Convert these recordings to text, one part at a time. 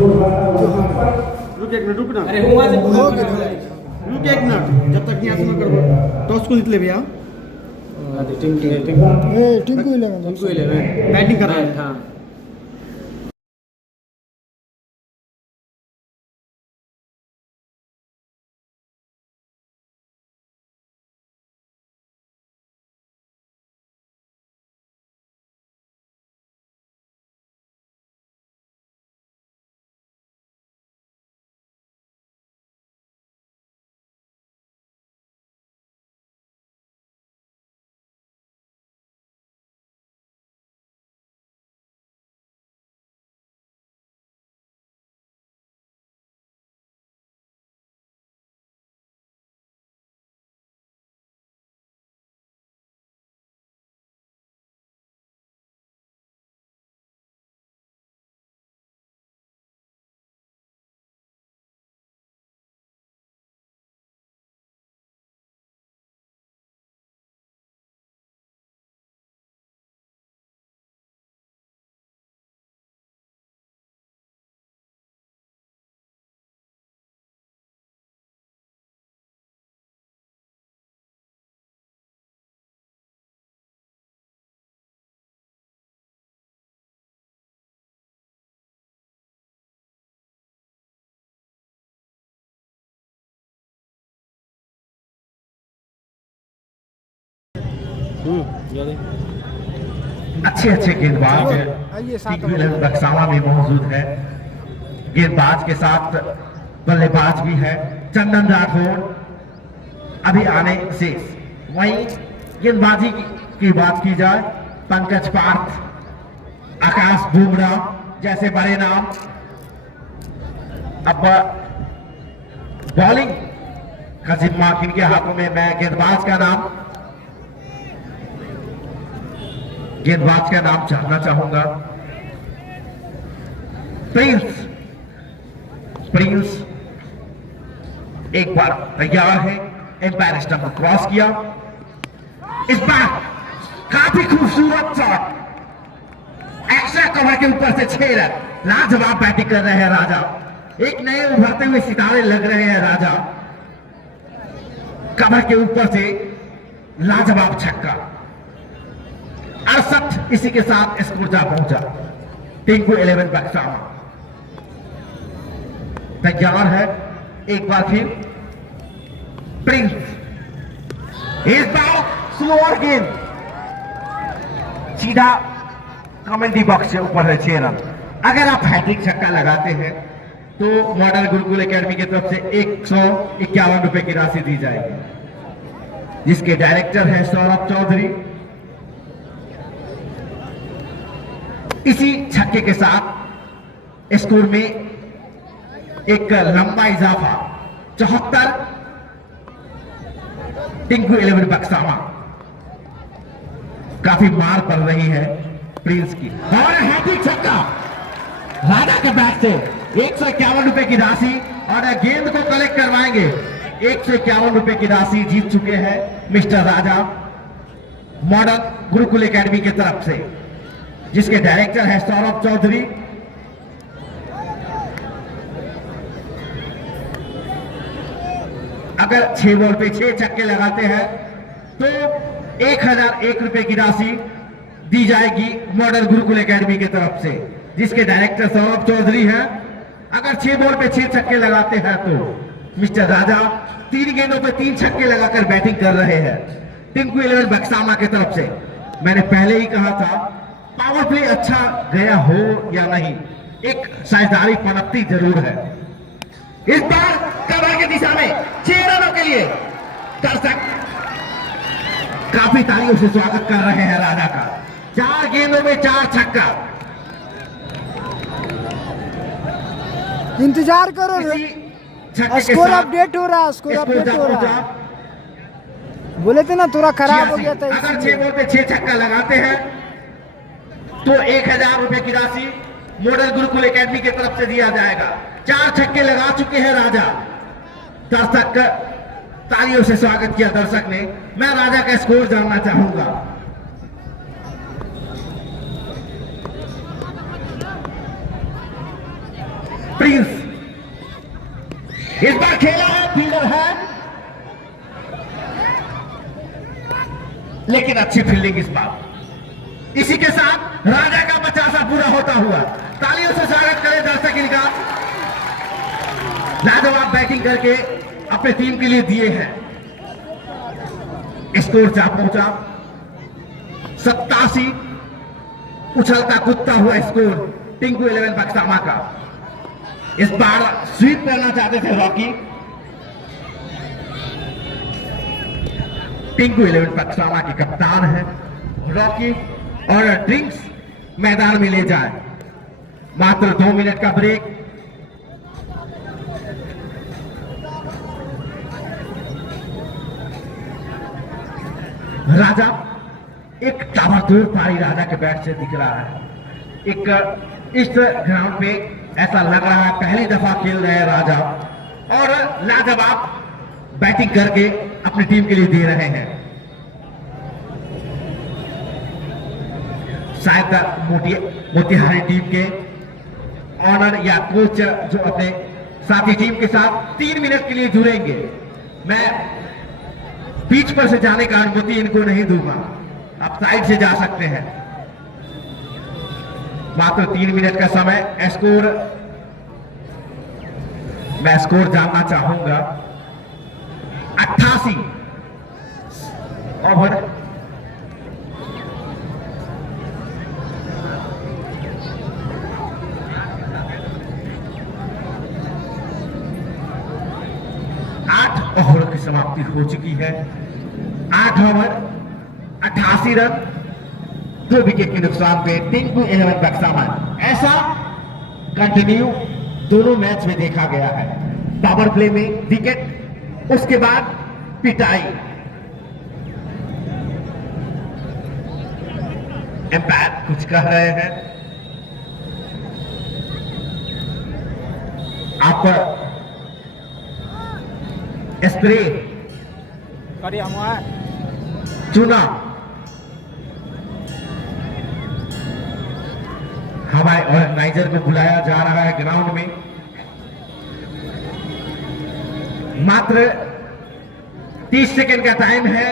रुक एक मिनट, रुकना। अरे रुक एक मिनट, जब तक यहाँ से मैं करूँ टॉस को जितले भैया टिंकू 11 बैटिंग कर रहा है। हाँ अच्छे गेंदबाज बक्सावा में मौजूद है। गेंदबाज के साथ बल्लेबाज भी है चंदन राठौड़ अभी आने से। वहीं गेंदबाजी की बात की जाए पंकज पार्थ, आकाश बुमराह जैसे बड़े नाम। अब बॉलिंग का जिम्मा किनके हाथों में, मैं गेंदबाज का नाम जानना चाहूंगा। प्रिंस एक बार तैयार है, एम्पायर स्टंप क्रॉस किया। इस बार काफी खूबसूरत शॉट, एक्स्ट्रा कवर के ऊपर से 6 रन। लाजवाब बैटिंग कर रहे हैं राजा, एक नए उभरते हुए सितारे लग रहे हैं राजा। कवर के ऊपर से लाजवाब छक्का। 68 इसी के साथ स्कोर जा पहुंचा। टिंकू 11 बक्सावा तैयार है, एक बार फिर प्रिंस। इस बार स्लोअर गेंद सीधा कमेंट्री बॉक्स से ऊपर है 6 रन। अगर आप हैट्रिक छक्का लगाते हैं तो मॉडल गुरुकुल एकेडमी की तरफ से 151 रुपए की राशि दी जाएगी, जिसके डायरेक्टर हैं सौरभ चौधरी। इसी छक्के के साथ स्कोर में एक लंबा इजाफा 74। टिंकू 11 बक्सावा काफी मार पड़ रही है प्रिंस की, और हैट्रिक छक्का राजा के बैट से 151 रुपए की राशि। और गेंद को कलेक्ट करवाएंगे। 151 रुपए की राशि जीत चुके हैं मिस्टर राजा मॉडल गुरुकुल एकेडमी की तरफ से, जिसके डायरेक्टर है सौरभ चौधरी। अगर 6 बॉल पे 6 छक्के लगाते हैं तो 1001 रुपए की राशि दी जाएगी मॉडल गुरुकुल एकेडमी की तरफ से, जिसके डायरेक्टर सौरभ चौधरी हैं। अगर 6 बॉल पे 6 छक्के लगाते हैं तो मिस्टर राजा 3 गेंदों पे 3 छक्के लगाकर बैटिंग कर रहे हैं टिंकू 11 बक्सावा की तरफ से। मैंने पहले ही कहा था पावर प्ले अच्छा गया हो या नहीं, एक साझेदारी पनपती जरूर है। इस बार कवर की दिशा में 6 रनों के लिए दर्शक काफी तालियों से स्वागत कर रहे हैं राजा का। 4 गेंदों में 4 छक्का। इंतजार करो, स्कोर अपडेट हो रहा, स्कोर अपडेट हो रहा। बोले थे ना थोड़ा खराब हो गया था। अगर 6 बॉल पे 6 छक्का लगाते हैं तो 1000 रुपए की राशि मॉडल गुरुकुल एकेडमी की तरफ से दिया जाएगा। 4 छक्के लगा चुके हैं राजा। दर्शक तालियों से स्वागत किया दर्शक ने। मैं राजा का स्कोर जानना चाहूंगा। प्रिंस इस बार खेला है, फील्डर है, लेकिन अच्छी फील्डिंग इस बार। इसी के साथ राजा का 50वां पूरा होता हुआ, तालियों से स्वागत करें दर्शक इनका। लाजवाब बैटिंग करके अपने टीम के लिए दिए हैं। स्कोर जा पहुंचा 87, उछलता कूदता हुआ स्कोर टिंकू 11 बक्सामा का। इस बार स्वीप करना चाहते थे रॉकी, टिंकू 11 बक्सामा के कप्तान है रॉकी, और ड्रिंक्स मैदान में ले जाए। मात्र 2 मिनट का ब्रेक। राजा एक ताबड़तोड़ पारी राजा के बैट से दिख रहा है। एक इस ग्राउंड पे ऐसा लग रहा है पहली दफा खेल रहे हैं राजा, और लाजवाब बैटिंग करके अपनी टीम के लिए दे रहे हैं। शायद मोतिहारी टीम के ऑनर या कोच जो अपने साथी टीम के साथ 3 मिनट के लिए जुड़ेंगे। मैं पिच पर से जाने का अनुमति इनको नहीं दूंगा, आप साइड से जा सकते हैं। मात्र 3 मिनट का समय। स्कोर, मैं स्कोर जानना चाहूंगा। 88 ओवर। ओवर की समाप्ति हो चुकी है। 8 ओवर 88 रन, 2 विकेट के नुकसान पे टिंकू 11 बक्सामा। ऐसा कंटिन्यू दोनों मैच में देखा गया है। पावर प्ले में विकेट, उसके बाद पिटाई। एम्पायर कुछ कह रहे हैं। आप स्प्रे चुना हवाई ऑर्गेनाइजर को बुलाया जा रहा है ग्राउंड में। मात्र 30 सेकेंड का टाइम है।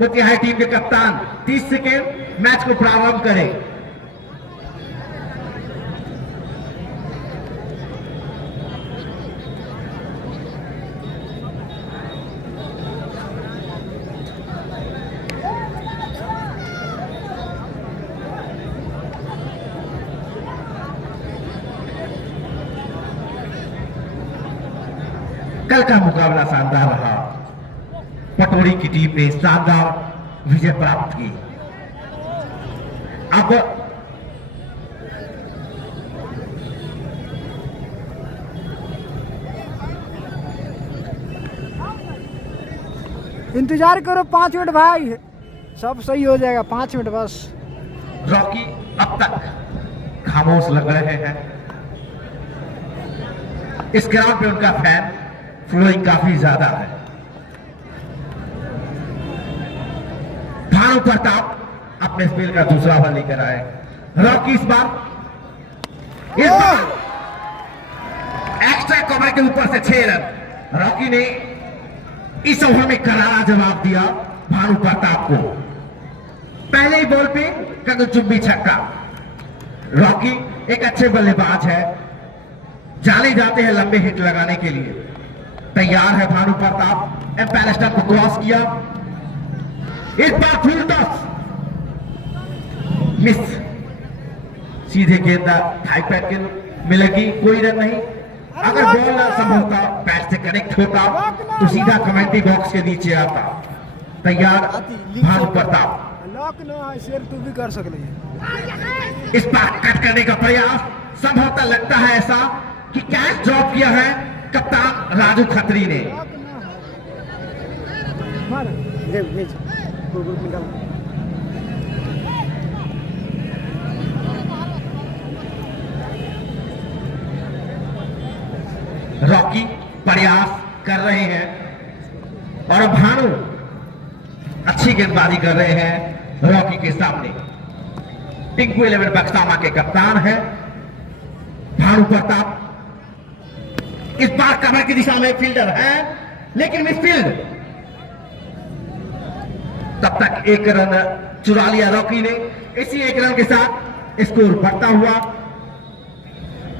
मोतिहारी टीम के कप्तान 30 सेकेंड मैच को प्रारंभ करें। कल का मुकाबला शानदार रहा। पटोरी की टीम ने शानदार विजय प्राप्त की। अब इंतजार करो 5 मिनट भाई, सब सही हो जाएगा। 5 मिनट बस। रॉकी अब तक खामोश लग रहे हैं। इस ग्राउंड पे उनका फैन फ्लोइंग काफी ज्यादा है। भानु प्रताप अपने स्पेल का दूसरा ओवर लेकर आए। रॉकी इस बार एक्स्ट्रा कवर के ऊपर से 6 रन। रॉकी ने इस ओवर में करारा जवाब दिया भानु प्रताप को। पहले ही बॉल पे कगलचुंबी छक्का। रॉकी एक अच्छे बल्लेबाज है, जाने जाते हैं लंबे हिट लगाने के लिए। तैयार है भानु प्रताप। एम्पायर स्टंप को क्रॉस किया। इस बार फुल टॉस मिस। सीधे गेंदा थाई पैड के मिलेगी, कोई रन नहीं। अगर बॉल संभवतः पैड से कनेक्ट होता तो सीधा कमेंट्री बॉक्स के नीचे आता। तैयार भानु प्रताप। लॉक न है शेर, तू भी कर सकते। इस बार कट करने का प्रयास। संभवतः लगता है ऐसा कि कैच ड्रॉप किया है कप्तान राजू खत्री ने। रॉकी प्रयास कर रहे हैं और भानु अच्छी गेंदबाजी कर रहे हैं रॉकी के सामने। टिंकू 11 बक्सामा के कप्तान है भानु प्रताप। इस बार कवर की दिशा में फील्डर है लेकिन मिसफील्ड। तब तक एक रन चुरा लिया रॉकी ने। इसी एक रन के साथ स्कोर बढ़ता हुआ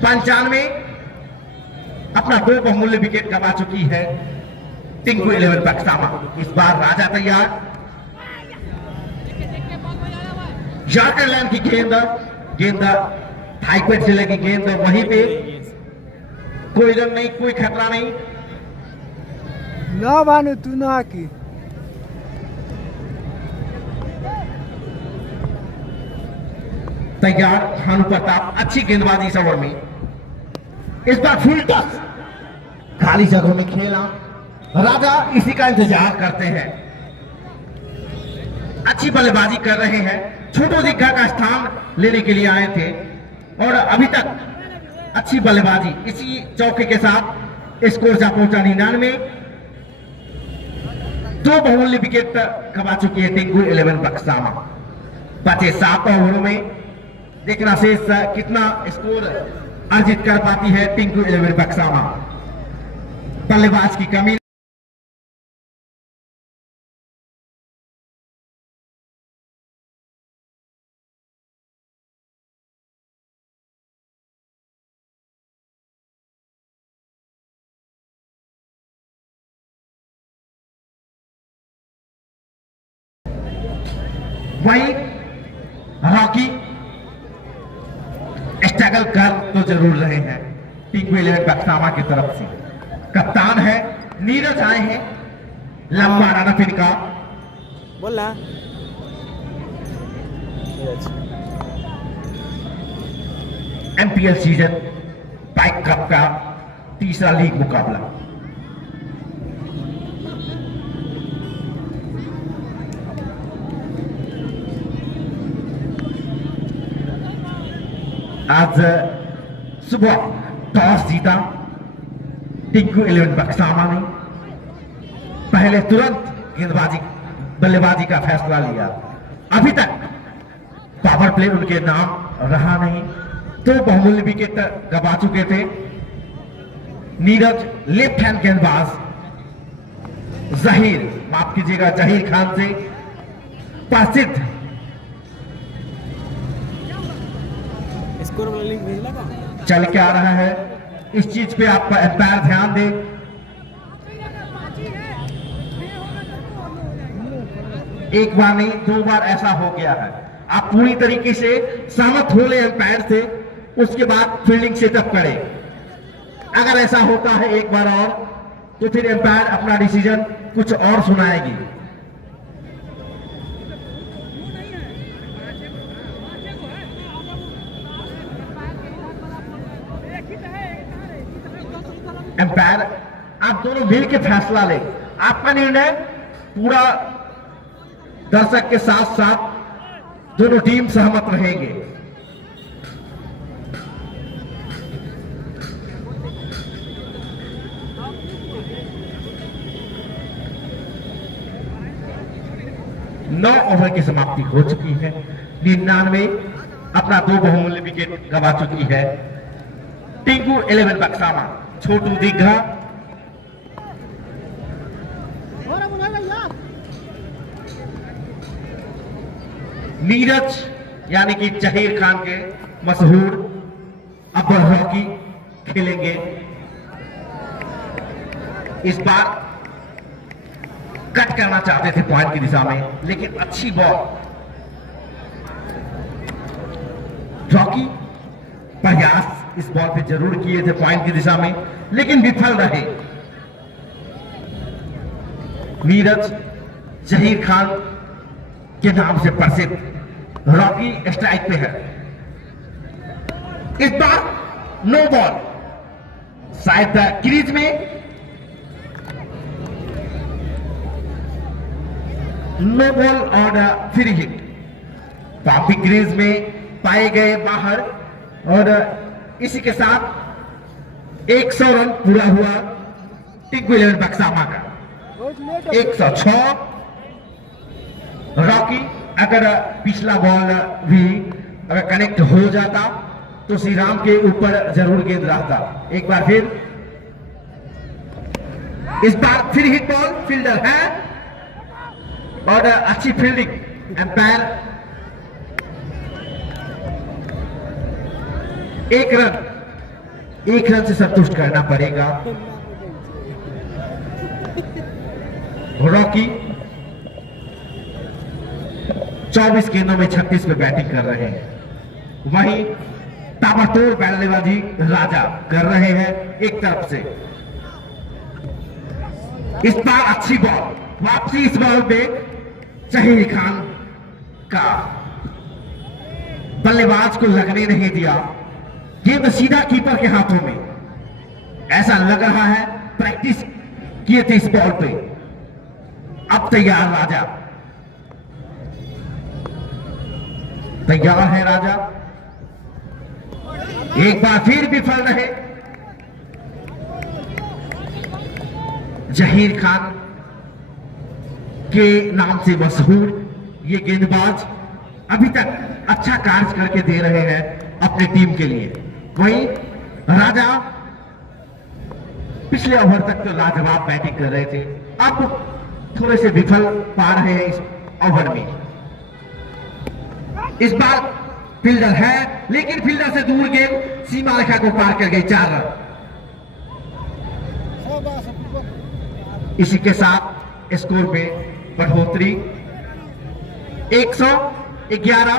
95। अपना 2 बहुमूल्य विकेट गंवा चुकी है टिंकू 11 बक्सामा। इस बार राजा तैयार। यॉर्कर लाइन की गेंद हाईपेट से लगी गेंद वहीं पे, कोई रन नहीं, कोई खतरा नहीं। ना भानु तू ना की तैयार भानु प्रताप। अच्छी गेंदबाजी इस ओवर में। इस बार फुल टॉस खाली जगहों में खेला। राजा इसी का इंतजार करते हैं। अच्छी बल्लेबाजी कर रहे हैं। छोटू दिग्गा का स्थान लेने के लिए आए थे और अभी तक अच्छी बल्लेबाजी। इसी चौके के साथ स्कोर जा पहुंचा 99। 2 बहुमूल्य विकेट गंवा चुकी है टिंकू 11 बक्सामा। बचे 7 ओवरों में देखना शेष कितना स्कोर अर्जित कर पाती है टिंकू 11 बक्सामा। बल्लेबाज की कमी। वही रॉकी स्ट्रगल कर तो जरूर रहे हैं टिंकू 11 बक्सामा की तरफ से। कप्तान है नीरज आए हैं। लंबा रन फिर का बोला एमपीएल सीजन पाइक कप का तीसरा लीग मुकाबला। आज सुबह टॉस जीता टिंकू 11 बक्सामा ने। पहले तुरंत बल्लेबाजी का फैसला लिया। अभी तक पावर प्ले उनके नाम रहा नहीं। 2 बहुमूल्य विकेट गंवा चुके थे। नीरज लेफ्ट हैंड गेंदबाज माफ कीजिएगा जहीर खान से प्रसिद्ध। चल के आ रहा है। इस चीज पे आपका एम्पायर ध्यान दे। एक बार नहीं 2 बार ऐसा हो गया है। आप पूरी तरीके से सहमत हो ले एम्पायर से, उसके बाद फील्डिंग सेटअप करें। अगर ऐसा होता है एक बार और तो फिर एम्पायर अपना डिसीजन कुछ और सुनाएगी। एम्पायर आप दोनों मिल के फैसला लें। आपका निर्णय पूरा दर्शक के साथ साथ दोनों टीम सहमत रहेंगे। नौ ओवर की समाप्ति हो चुकी है। 99 अपना 2 बहुमूल्य विकेट गंवा चुकी है टिंकू 11 बक्सामा। छोटू दिग्गा नीरज यानी कि जहीर खान के मशहूर अब रॉकी खेलेंगे। इस बार कट करना चाहते थे पॉइंट की दिशा में, लेकिन अच्छी बॉल रॉकी प्रयास इस बॉल पे जरूर किए थे पॉइंट की दिशा में, लेकिन विफल रहे। नीरज जहीर खान के नाम से प्रसिद्ध रॉकी स्ट्राइक पे है। इस बार नो बॉल, शायद क्रीज में नो बॉल और फ्री हिट। काफी क्रीज में पाए गए बाहर और इसी के साथ 100 रन पूरा हुआ टिंकू 11 बक्सामा का। 106 रॉकी अगर पिछला बॉल भी अगर कनेक्ट हो जाता तो श्री राम के ऊपर जरूर गेंद रहता। एक बार फिर इस बार फिर हिट बॉल, फील्डर है और अच्छी फील्डिंग। एम्पायर 1 रन से संतुष्ट करना पड़ेगा। रॉकी 24 गेंदों में 36 पे बैटिंग कर रहे हैं। वहीं ताबड़तोड़ बल्लेबाजी राजा कर रहे हैं एक तरफ से। इस बार अच्छी बॉल, वापसी इस बॉल पे जहीर खान का बल्लेबाज को लगने नहीं दिया। गेंद सीधा कीपर के हाथों में, ऐसा लग रहा है प्रैक्टिस किए थे इस बॉल पे। अब तैयार राजा, तैयार है राजा। एक बार फिर विफल रहे। जहीर खान के नाम से मशहूर ये गेंदबाज अभी तक अच्छा कार्य करके दे रहे हैं अपनी टीम के लिए। वहीं राजा पिछले ओवर तक तो लाजवाब बैटिंग कर रहे थे, अब थोड़े से विफल पा रहे हैं इस ओवर में। इस बार फील्डर है, लेकिन फील्डर से दूर गेंद सीमा रेखा को पार कर गई। 4 रन। इसी के साथ स्कोर पे बढ़ोतरी 111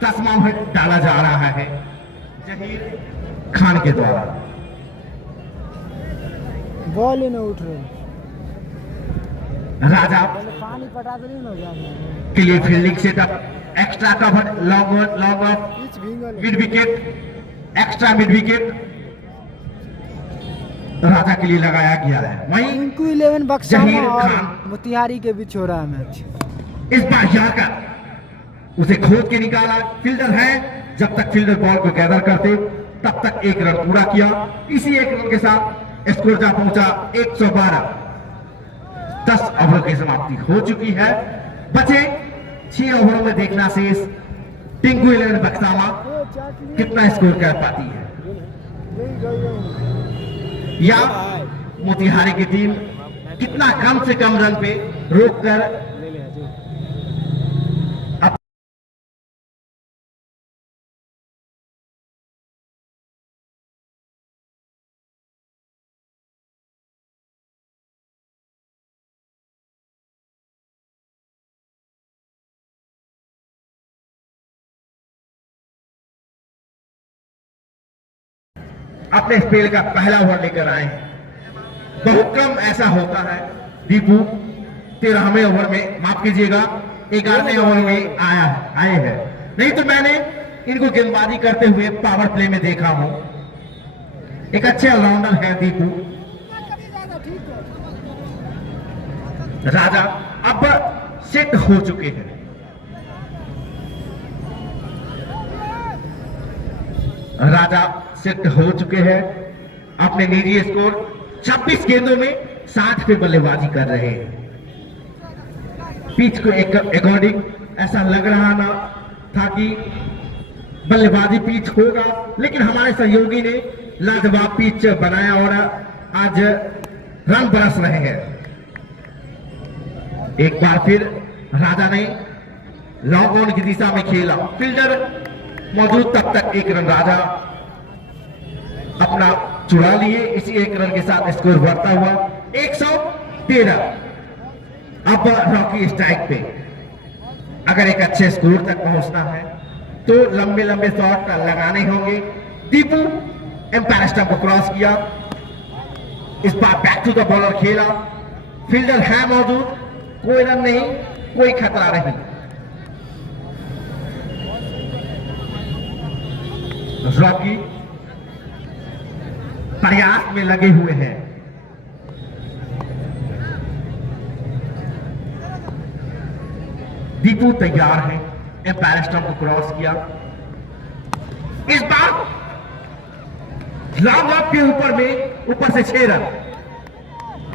तस्मा डाला जा रहा है जहीर खान के द्वारा। बॉल ही ना उठ रहे, राजा पानी पटा तो नहीं हो जाता के लिए fielding setup, extra cover, long off, mid wicket, extra mid wicket Raja के लिए लगाया गया है। वहीं रिंकू 11 बक्सा जहीर और खान मोतिहारी के बीच हो रहा है मैच। इस बार जाकर उसे खोद के निकाला। फील्डर है, जब तक फील्डर बॉल को गैदर करते तब तक 1 रन पूरा किया। इसी 1 रन के साथ स्कोर जा पहुंचा 112। 10 ओवरों की समाप्ति हो चुकी है। बचे 6 ओवरों में देखना शेष टिंकू 11 बक्सामा कितना स्कोर कर पाती है, या मोतिहारी की टीम कितना कम से कम रन पे रोककर अपने स्पेल का पहला ओवर लेकर आए हैं। बहुत कम ऐसा होता है दीपू 13वें ओवर में, माफ कीजिएगा 11वें ओवर में आए हैं। नहीं तो मैंने इनको गेंदबाजी करते हुए पावर प्ले में देखा हूं। एक अच्छे ऑलराउंडर है दीपू। राजा अब सेट हो चुके हैं। राजा सेट हो चुके हैं। अपने निजी स्कोर 26 गेंदों में 60 पे बल्लेबाजी कर रहे हैं। पिच को अकॉर्डिंग ऐसा लग रहा ना था कि बल्लेबाजी पिच होगा, लेकिन हमारे सहयोगी ने लाजवाब पिच बनाया और आज रन बरस रहे हैं। एक बार फिर राजा ने लॉन्ग ऑन की दिशा में खेला। फील्डर मौजूद तब तक 1 रन राजा अपना चुरा लिए। इसी 1 रन के साथ स्कोर बढ़ता हुआ 113। अब रॉकी स्ट्राइक पे अगर एक अच्छे स्कोर तक पहुंचना है तो लंबे लंबे शॉट लगाने होंगे। दीपू एम्पायर स्टंप को क्रॉस किया। इस बार बैक टू द बॉलर खेला। फील्डर है मौजूद, कोई रन नहीं, कोई खतरा नहीं। रॉकी प्रयास में लगे हुए हैं। दीपू तैयार है, एम्पायर स्टंप को क्रॉस किया। इस बार लॉन्ग ऑफ के ऊपर से 6 रन।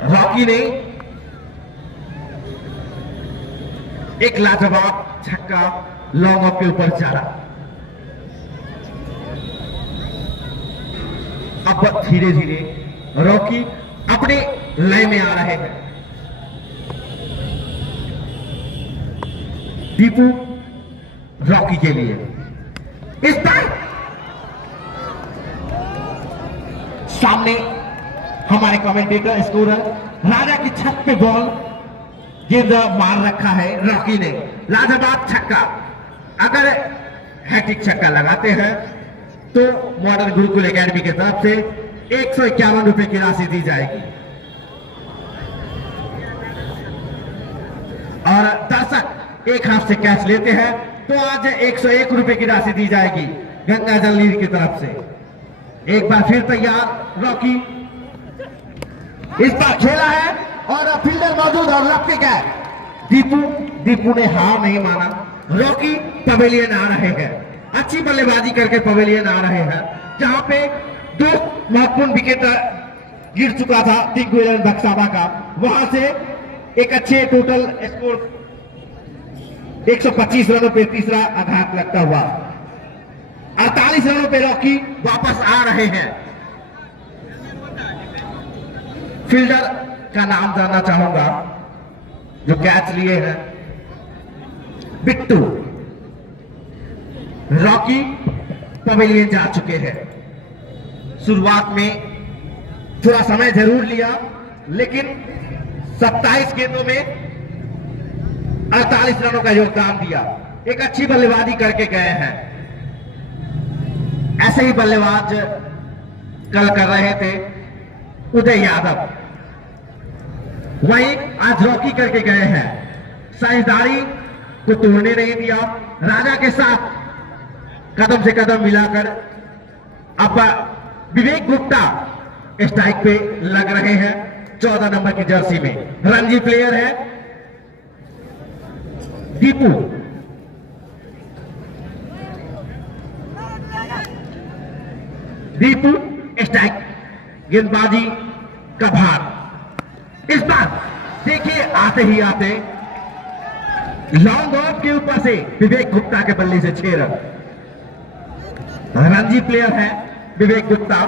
रॉकी ने एक लाजवाब छक्का लॉन्ग ऑफ के ऊपर चारा। अब धीरे धीरे रॉकी अपने लय में आ रहे हैं। दीपू रॉकी के लिए इस बार सामने हमारे कमेंटेटर स्कोरर राजा की छत पे बॉल गेंद मार रखा है रॉकी ने। लाजवाब छक्का, अगर हैट्रिक छक्का लगाते हैं तो मॉडर्न गुरुकुल एकेडमी की तरफ से 151 रुपए की राशि दी जाएगी। और दर्शक एक हाथ से कैच लेते हैं तो आज 101 रुपए की राशि दी जाएगी गंगा जल लीड की तरफ से। एक बार फिर तैयार रॉकी, इस बार खेला है और फील्डर मौजूद और लपके गए। दीपू ने हार नहीं माना। रॉकी पवेलियन आ रहे हैं, अच्छी बल्लेबाजी करके पवेलियन आ रहे हैं, जहां पे 2 महत्वपूर्ण विकेट गिर चुका था टिंकू बक्सावा का। वहां से एक अच्छे टोटल स्कोर 125 रनों पे तीसरा आघात लगता हुआ 48 रनों पे रॉकी वापस आ रहे हैं। फील्डर का नाम जानना चाहूंगा जो कैच लिए हैं। बिट्टू। रॉकी पवेलियन जा चुके हैं। शुरुआत में थोड़ा समय जरूर लिया, लेकिन 27 गेंदों में 48 रनों का योगदान दिया। एक अच्छी बल्लेबाजी करके गए हैं। ऐसे ही बल्लेबाज कल कर रहे थे उदय यादव, वही आज रॉकी करके गए हैं। साझेदारी को तोड़ने नहीं दिया, राजा के साथ कदम से कदम मिलाकर अब विवेक गुप्ता स्ट्राइक पे लग रहे हैं 14 नंबर की जर्सी में। रणजी प्लेयर है दीपू। दीपू स्ट्राइक, गेंदबाजी का भार। इस बार देखिए आते ही आते लॉन्ग ऑफ के ऊपर से विवेक गुप्ता के बल्ले से 6 रन। रणजी प्लेयर है विवेक गुप्ता।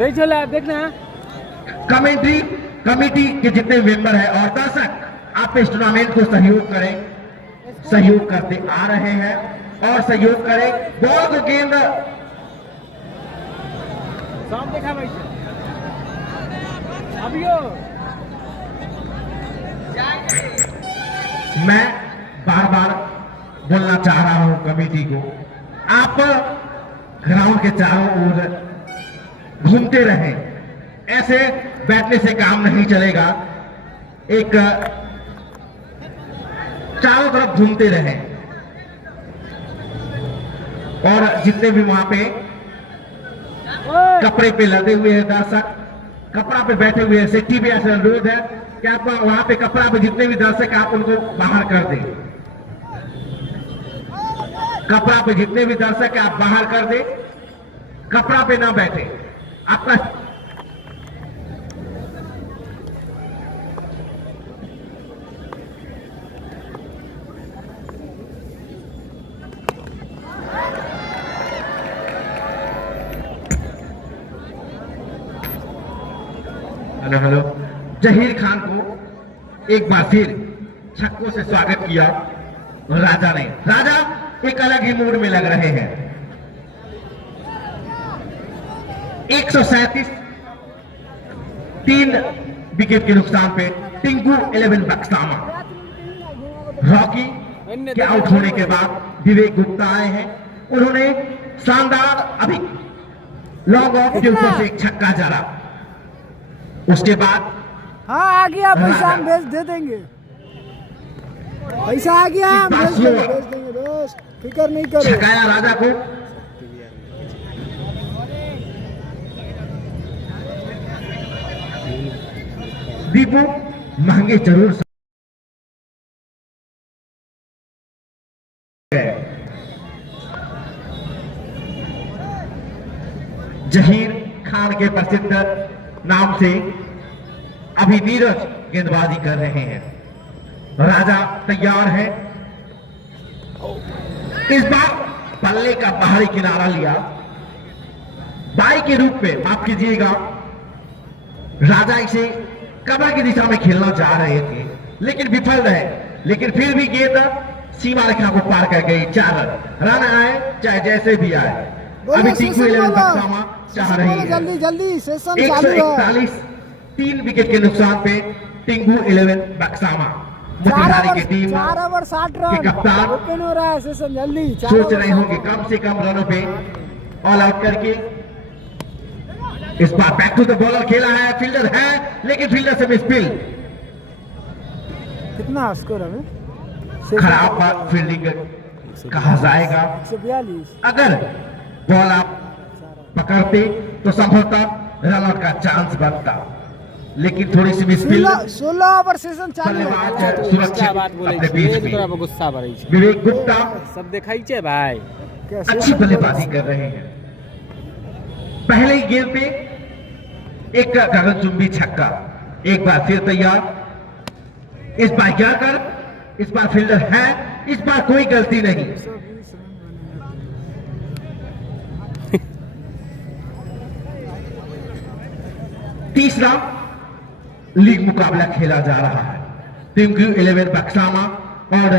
देखना कमेंट्री कमेटी के जितने मेंबर हैं और दर्शक आप इस टूर्नामेंट को सहयोग करें, सहयोग करते आ रहे हैं और सहयोग करें। बॉल को गेंद देखा भाई मैं बार बार बोलना चाह रहा हूं कमेटी को, आप ग्राउंड के चारों ओर घूमते रहें। ऐसे बैठने से काम नहीं चलेगा, एक चारों तरफ घूमते रहें। और जितने भी वहां पे कपड़े पे लदे हुए हैं दर्शक, कपड़ा पे बैठे हुए हैं, सेफ्टी भी ऐसा अनुरोध है कि आप वहां पे कपड़ा पे जितने भी दर्शक आप उनको बाहर कर दें। कपड़ा पे जितने भी दर्शक है आप बाहर कर दें, कपड़ा पे ना बैठे। आपका हेलो जहीर खान को एक बार फिर छक्कों से स्वागत किया राजा ने। राजा एक अलग ही मूड में लग रहे हैं। 137 3 विकेट के नुकसान पे टिंकू 11 बक्सामा। रॉकी के आउट होने के बाद विवेक गुप्ता आए हैं, उन्होंने शानदार अभी लॉन्ग ऑफ के ऊपर से एक छक्का जड़ा। उसके बाद हाँ आ गया पैसा, हम भेज दे देंगे। पैसा आ गया, हम भेज देंगे दोस्त, फिक्र नहीं करो। छकाया राजा को। दीपू महंगे जरूर जहीर खान के प्रसिद्ध नाम से अभी नीरज गेंदबाजी कर रहे हैं। राजा तैयार है। इस बार बल्ले का बाहरी किनारा लिया, बाई के रूप में, माफ कीजिएगा, राजा इसे कवर की दिशा में खेलना चाह रहे थे लेकिन विफल रहे, लेकिन फिर भी गेंद सीमा रेखा को पार कर गई। 4 रन आए चाहे जैसे भी आए। अभी टिंकू 11 बक्सामा चाह रही है जल्दी जल्दी सेशन चालू है। 141 3 विकेट के नुकसान पे टिंकू 11 बक्सामा मोतिहारी की टीम 4 ओवर 60 रन के कप्तान ओपन हो रहा है सेशन जल्दी। सोच रहे होंगे कम से कम रनों पे ऑल आउट करके। इस बार बैक टू द बॉलर खेला है, फील्डर है लेकिन फील्डर से मिसफील्ड। कितना स्कोर है? खराब फील्डिंग कहा जाएगा। 142। अगर बॉल आप पकड़ते तो संभवतः रन आउट का चांस बनता, लेकिन थोड़ी सी मिसफील्ड। 16 ओवर सेशन चालू है। सुरक्षित अपने बीच में गुस्सा भराई छे। विवेक गुप्ता सब देखाई छे भाई, अच्छी बल्लेबाजी कर रहे हैं। पहले ही गेंद पे एक गगनचुंबी छक्का, एक बार फिर तैयार। इस बार क्या कर, इस बार फील्डर है, इस बार कोई गलती नहीं। तीसरा लीग मुकाबला खेला जा रहा है टिंकू 11 बक्सामा और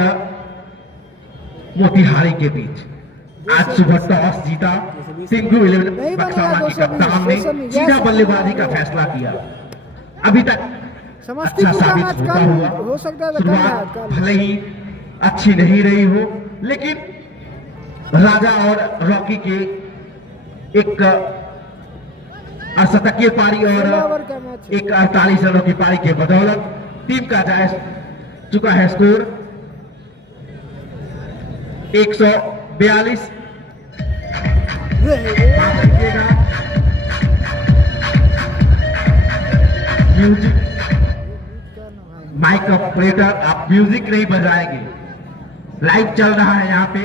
मोतिहारी के बीच। आज सुबह टॉस जीता टिंकू 11 बक्सामा के कप्तान ने सीधा बल्लेबाजी का फैसला किया। अभी तक अच्छा साबित होता हुआ, हो सकता है शुरुआत भले ही अच्छी नहीं रही हो, लेकिन राजा और रॉकी के एक शतकीय पारी और एक 48 रनों की पारी के बदौलत टीम का जा चुका है स्कोर 142। म्यूजिक माइक ऑपरेटर, आप म्यूजिक नहीं बजाएंगे, लाइव चल रहा है यहाँ पे।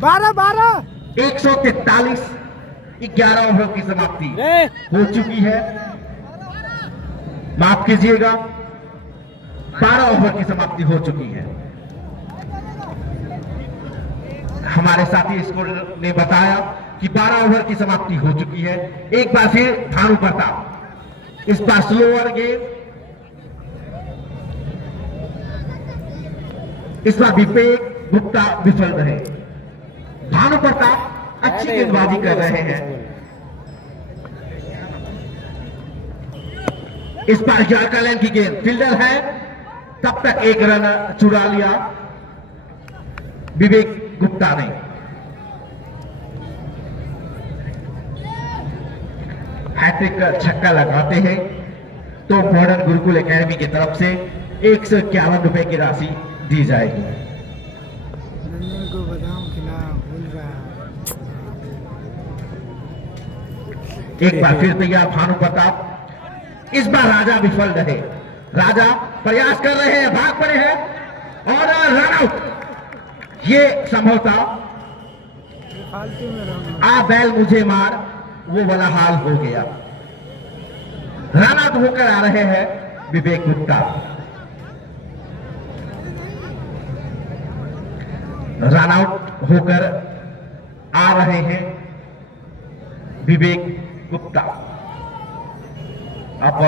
12 143 11 ओवर की समाप्ति हो चुकी है। माफ कीजिएगा, 12 ओवर की समाप्ति हो चुकी है। हमारे साथी स्कोर ने बताया कि 12 ओवर की समाप्ति हो चुकी है। एक बार फिर भानु प्रताप, इस बार स्लोअर गेंद, इस बार विवेक गुप्ता विफल रहे। भानु प्रताप अच्छी गेंदबाजी कर रहे हैं। इस बार जारकालैन की गेंद, फील्डर है, तब तक एक रन चुरा लिया विवेक गुप्ता ने। हैट्रिक का छक्का लगाते हैं तो मॉडर्न गुरुकुल एकेडमी की तरफ से 151 रुपए की राशि दी जाएगी। को बादाम खिला भूल रहा। एक बार फिर तैयार भानु प्रताप, इस बार राजा विफल रहे। राजा प्रयास कर रहे हैं, भाग पड़े हैं और रन आउट। ये संभवतः आ बैल मुझे मार वो वाला हाल हो गया। रन आउट होकर आ रहे हैं विवेक गुप्ता। रन आउट होकर आ रहे हैं विवेक गुप्ता। अब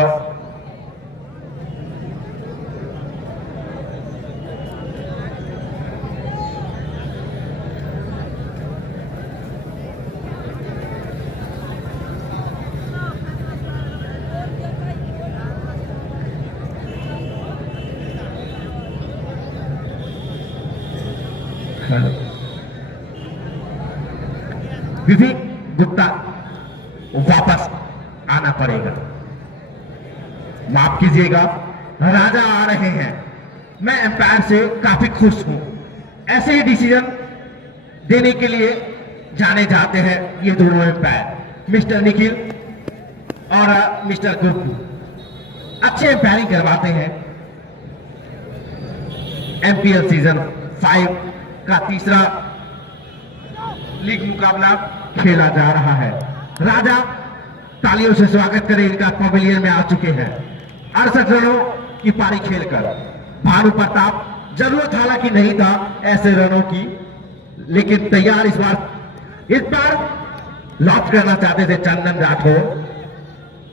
विवेक गुप्ता वापस आना पड़ेगा। माफ कीजिएगा, राजा आ रहे हैं। मैं एम्पायर से काफी खुश हूं। ऐसे ही डिसीजन देने के लिए जाने जाते हैं ये दोनों एम्पायर, मिस्टर निखिल और मिस्टर गुप्ता। अच्छे एम्पायरिंग करवाते हैं। एमपीएल सीजन 5 का तीसरा लीग मुकाबला खेला जा रहा है। राजा तालियों से स्वागत करें, इनका पवेलियन में आ चुके हैं 68 रनों की पारी खेलकर। भानु प्रताप, जरूरत हालांकि नहीं था ऐसे रनों की, लेकिन तैयार इस बार लॉन्च करना चाहते थे चंदन राठौर।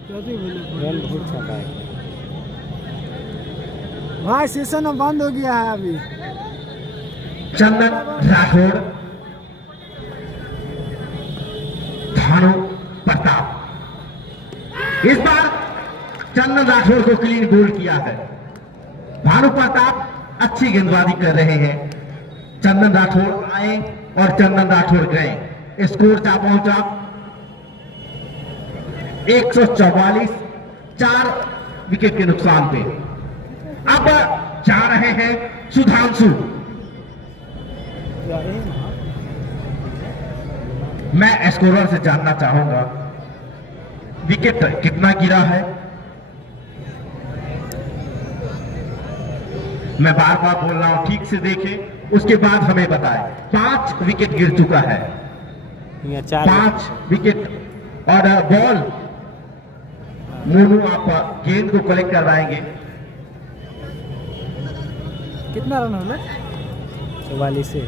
रन बहुत छक्का है। भाई सेशन बंद हो गया है अभी। चंदन राठौड़, भानु प्रताप। इस बार चंदन राठौड़ को क्लीन बोल्ड किया है। भानु प्रताप अच्छी गेंदबाजी कर रहे हैं। चंदन राठौड़ आए और चंदन राठौड़ गए। स्कोर क्या पहुंचा? 144, 4 विकेट के नुकसान पे। अब जा रहे हैं सुधांशु। मैं स्कोरर से जानना चाहूंगा विकेट कितना गिरा है। मैं बार बार बोल रहा हूं, ठीक से देखें, उसके बाद हमें बताएं। 5 विकेट गिर चुका है। यहाँ 4 5 विकेट। और बॉल मोनू, आप गेंद को कलेक्ट करवाएंगे। कितना रन होना? 44 से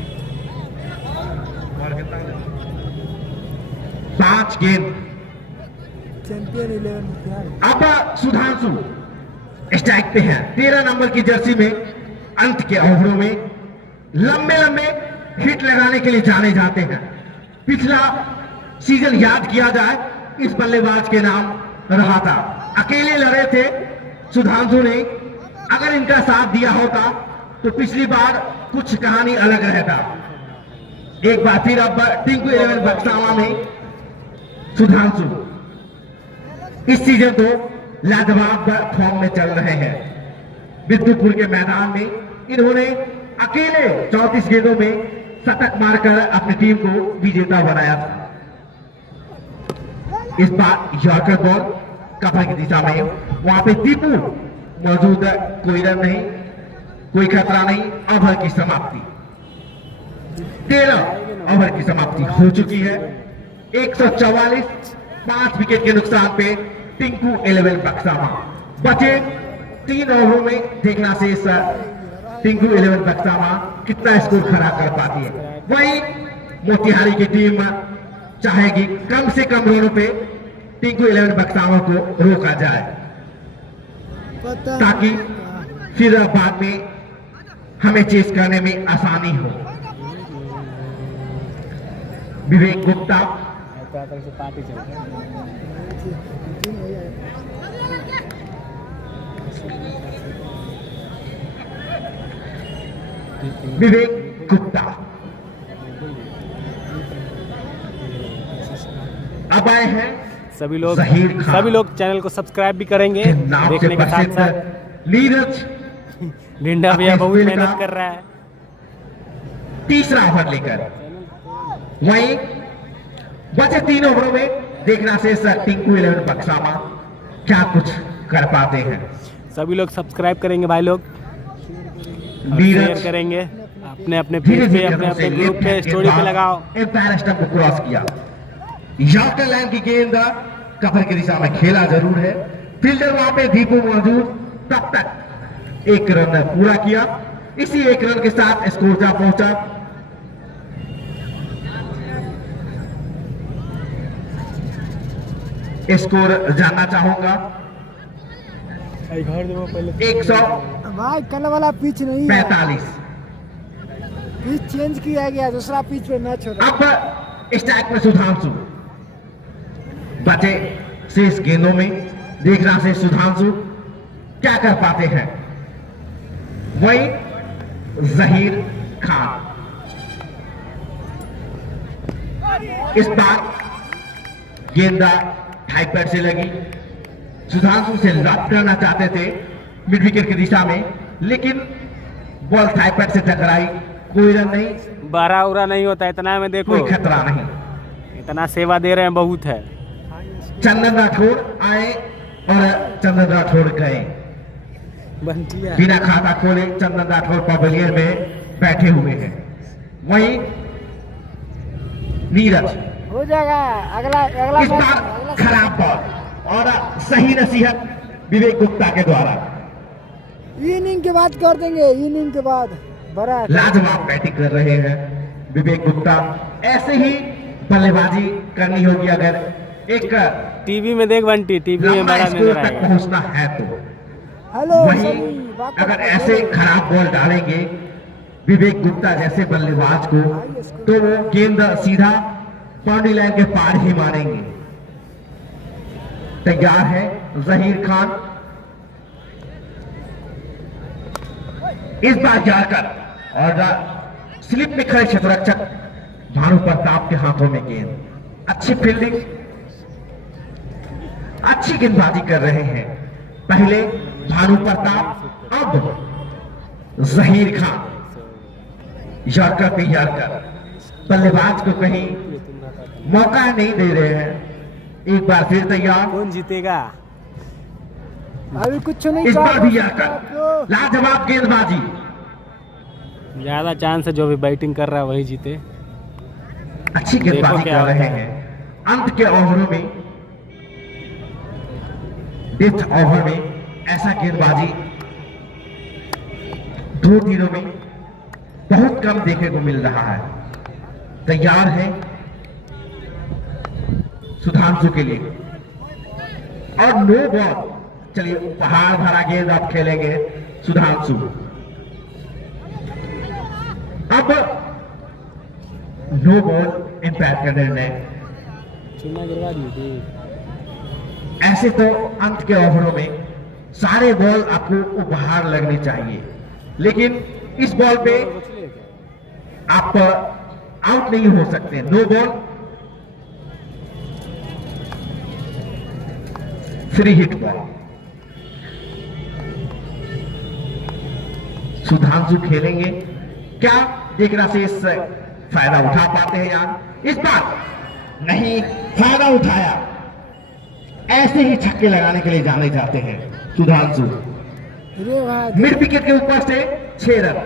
5 गेंद। चैंपियन 11 अब सुधांशु स्ट्राइक पे है। 13 नंबर की जर्सी में अंत के ओवरों में लंबे लंबे हिट लगाने के लिए जाने जाते हैं। पिछला सीजन याद किया जाए, इस बल्लेबाज के नाम रहा था। अकेले लड़े थे सुधांशु ने। अगर इनका साथ दिया होता तो पिछली बार कुछ कहानी अलग रहता। एक बार फिर अब टिंकू 11 बक्सावा में सुधांशु इस सीजन तो लाजवाब फॉर्म में चल रहे हैं। बिद्दुपुर के मैदान में इन्होंने अकेले 34 गेंदों में शतक मारकर अपनी टीम को विजेता बनाया था। इस बार यॉर्कर बॉल कवर की दिशा में, वहां पे दीपू मौजूद है। कोई रन नहीं, कोई खतरा नहीं। ओवर की समाप्ति। 13 ओवर की समाप्ति हो चुकी है। 144, 5 विकेट के नुकसान पे टिंकू 11 बक्सावा। बचे 3 ओवरों में देखना से इस टिंकू 11 बक्सावा कितना स्कोर खड़ा कर पाती है। वही मोतिहारी की टीम चाहेगी कम से कम रनों पे टिंकू 11 बक्सावा को रोका जाए, ताकि फिर बाद में हमें चेस करने में आसानी हो। विवेक गुप्ता, से पार्टी चल रही विवेक गुप्ता अब आए हैं। सभी लोग जहीर खान। सभी लोग चैनल को सब्सक्राइब भी करेंगे नाम से देखने के साथ प्रसिद्ध साथ। नीरज भिंडा भैया अपने बहुत स्कूल मेहनत का कर रहा है। तीसरा ओवर लेकर वहीं बचे 3 ओवरों में देखना से टिंकू 11 बक्सावा क्या कुछ कर पाते हैं। सभी लोग सब्सक्राइब करेंगे भाई लोग, और नीरज शेयर करेंगे अपने अपने धीरे पेज पे, धीरे अपने कदमों से अपने ग्रुप लेफ्ट पे, हैंड स्टोरी पे गेंदबाज लगाओ। एम्पायर स्टंप को क्रॉस किया। यॉर्कर लाइन की गेंद कवर की दिशा में खेला जरूर है। फील्डर वहां पे दीपू मौजूद, तब तक 1 रन पूरा किया। इसी 1 रन के साथ स्कोर जा पहुंचा। स्कोर जानना चाहूंगा। 145। भाई कल वाला पिच नहीं है, पिच चेंज किया गया, दूसरा पिच पे मैच हो रहा है। अब स्ट्राइक में सुधांशु। बचे शेष गेंदों में देखना से सुधांशु क्या कर पाते हैं। वही जहीर खान इस बार गेंदा हाई पैड से लगी। सुधांशु से लॉक करना चाहते थे मिड विकेट की दिशा में, लेकिन बॉल थाई पैड से टकराई। कोई रन नहीं, 12 उरा नहीं होता इतना में, देखो कोई खतरा नहीं। इतना सेवा दे रहे हैं, बहुत है। चंदन राठौड़ आए और चंदन राठौड़ गए। बंटिया बिना खाता खोले चंदन राठौड़ पवेलियन में बैठे हुए हैं। वहीं नीरज हो जाएगा अगला इस बार खराब बॉल और सही नसीहत विवेक गुप्ता के द्वारा। इनिंग के बाद कर देंगे, इनिंग के बाद बड़ा लाजवाब बैटिंग कर रहे हैं विवेक गुप्ता। ऐसे ही बल्लेबाजी करनी होगी अगर एक टीवी में देख बंटी, टीवी में लंबा बड़ा स्कोर नजर तक आएगा। पहुंचना है तो हेलो वहीं अगर ऐसे खराब बॉल डालेंगे विवेक गुप्ता जैसे बल्लेबाज को, तो वो गेंद सीधा बाउंड्री लाइन के पार ही मारेंगे। तैयार है जहीर खान, इस बार जाकर और स्लिप में खड़े क्षेत्ररक्षक भानु प्रताप के हाथों में गेंद, अच्छी फील्डिंग, अच्छी गेंदबाजी कर रहे हैं। पहले भानु प्रताप, अब जहीर खान, यॉर्कर पे यॉर्कर, बल्लेबाज को कहीं मौका नहीं दे रहे हैं। एक बार फिर तैयार, कौन जीतेगा? अभी कुछ नहीं, इस बार भी यॉर्कर, लाजवाब गेंदबाजी। ज्यादा चांस है जो भी बैटिंग कर रहा है वही जीते। अच्छी गेंदबाजी कर रहे हैं। अंत के ओवरों में, डेथ ओवर में ऐसा गेंदबाजी 2 तीरों में बहुत कम देखने को मिल रहा है। तैयार है सुधांशु के लिए और नो बॉल। चलिए उपहार भरा गेंद आप खेलेंगे सुधांशु। अब नो बॉल एम्पायर का निर्णय। चुना गिरवा दी। ऐसे तो अंत के ओवरों में सारे बॉल आपको उपहार लगने चाहिए, लेकिन इस बॉल पे आप आउट नहीं हो सकते। No ball, free hit ball. Sudhanshu खेलेंगे क्या? देखना से इस फायदा उठा पाते हैं यार। इस बार नहीं फायदा उठाया। ऐसे ही छक्के लगाने के लिए जाने जाते हैं सुधांशु। मिड विकेट के ऊपर से 6 रन,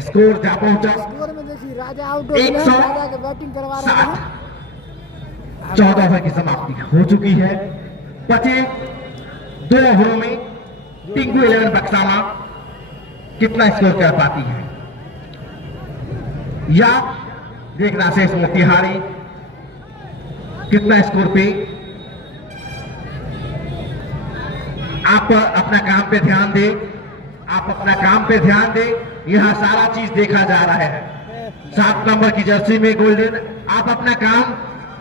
स्कोर जा पहुंचा स्कोर में देखिए राजा आउट हो गया, राजा के बैटिंग करवा रहे हैं। 14 ओवर की समाप्ति हो चुकी है। बचे 2 ओवरों में टिंकू 11 बक्सामा कितना स्कोर कर पाती है, या देखना से मोतिहारी कितना स्कोर पे। आप अपना काम पे ध्यान दें, आप अपना काम पे ध्यान दें। यहां सारा चीज देखा जा रहा है। 7 नंबर की जर्सी में गोल्डन, आप अपना काम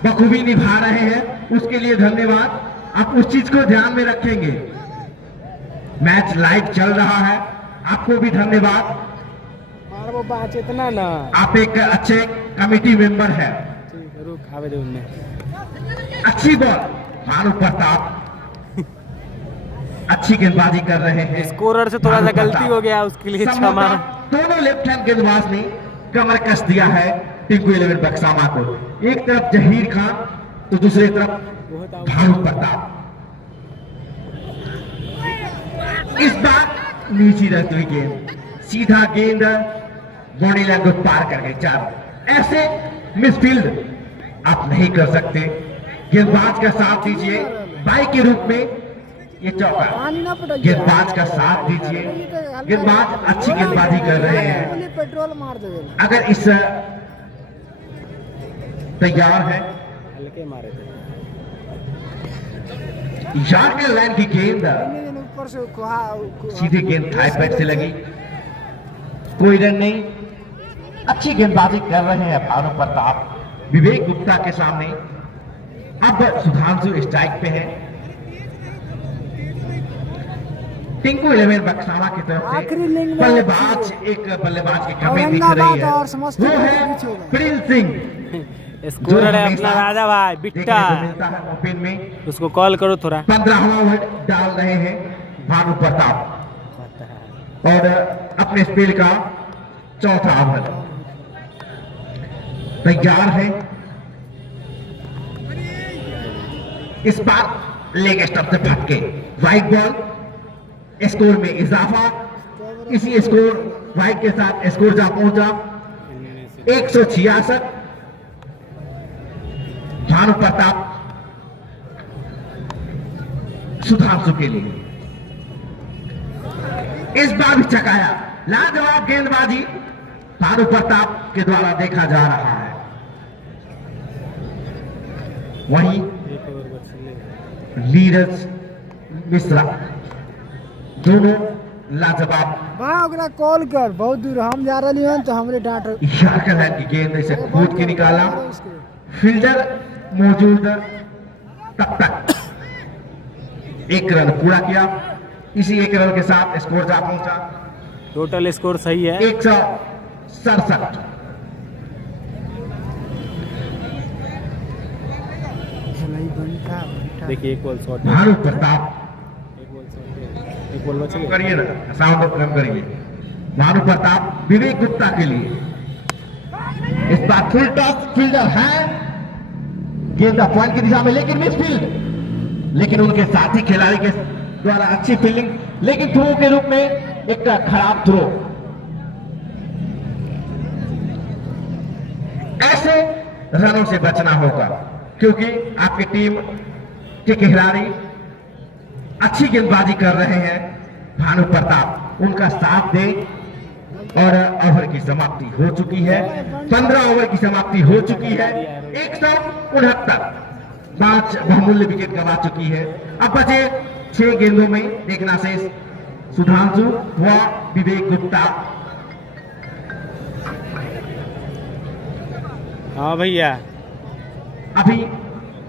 बखूबी निभा रहे हैं, उसके लिए धन्यवाद। आप उस चीज को ध्यान में रखेंगे। मैच लाइव चल रहा है, आपको भी धन्यवाद। इतना ना आप एक अच्छे कमेटी मेंबर हैं। रुक आवे दे उनने। अच्छी बॉल, भानु प्रताप अच्छी गेंदबाजी कर रहे हैं। स्कोरर से थोड़ा सा गलती हो गया, उसके लिए क्षमा। दोनों लेफ्ट हैंड गेंदबाज ने कमर कस दिया है टिंकू 11 बक्सामा को। एक तरफ जहीर खान तो दूसरी तरफ भानु प्रताप। इस बार नीचे रहती हुई गेंद, सीधा गेंद बॉडी लाइन को पार कर गई। 4 ऐसे मिसफील्ड आप नहीं कर सकते। गेंदबाज का साथ दीजिए, बाई के रूप में ये चौका। गेंदबाज का साथ दीजिए, गेंदबाज अच्छी गेंदबाजी कर रहे हैं। पेट्रोल मार दे। अगर इस तैयार है हल्के मारे थे। यॉर्कर लाइन की गेंद ऊपर से सीधी गेंद थाई पैड से लगी, कोई रन नहीं। अच्छी गेंदबाजी कर रहे हैं भानु प्रताप विवेक गुप्ता के सामने। अब सुधांशु स्ट्राइक पे है। टिंकू 11 बक्सामा की तरफ से बल्लेबाज, एक बल्लेबाज की कमी दिख रही है, वो है प्रिंस सिंह। स्कोरर है अपना राजा भाई बिट्टा, मिलता है ओपन में। उसको कॉल करो थोड़ा। 15वां ओवर डाल रहे हैं भानु प्रताप और अपने स्पेल का 4था ओवर तैयार है। इस बार लेग स्टंप से फटके वाइड बॉल, स्कोर में इजाफा। इसी स्कोर वाइड के साथ स्कोर जा पहुंचा 166। भानु प्रताप सुधांशु के लिए इस बार भी चकाया। लाजवाब गेंदबाजी भानु प्रताप के द्वारा देखा जा रहा है। वहीं नीरज मिश्रा दोनों लाजवाब। भाई ओकरा कॉल कर, बहुत दूर हम जा रही हन तो हमरे डांट यार्कर है कि गेंद ऐसे कूद के निकाला, फील्डर मौजूद तब तक 1 रन पूरा किया। इसी 1 रन के साथ स्कोर जा पहुंचा। टोटल स्कोर सही है 167। देखिए एक बॉल शॉट, भानु प्रताप एक बॉल बच कम गया। करिए ना, साउंड कम करिए। भानु प्रताप विवेक गुप्ता के लिए इस बार फुल टॉस, फील्डर है, गेंद पॉइंट की दिशा में लेकिन मिस फील्ड, लेकिन उनके साथी खिलाड़ी के द्वारा अच्छी फील्डिंग, लेकिन थ्रो के रूप में एक खराब थ्रो। ऐसे रनों से बचना होगा क्योंकि आपकी टीम के खिलाड़ी अच्छी गेंदबाजी कर रहे हैं। भानु प्रताप उनका साथ दे और ओवर की समाप्ति हो चुकी है। 15 ओवर की समाप्ति हो चुकी है। 169, 5 बहुमूल्य विकेट गंवा चुकी है। अब बचे 6 गेंदों में देखना शेष सुधांशु व विवेक गुप्ता। हाँ भैया, अभी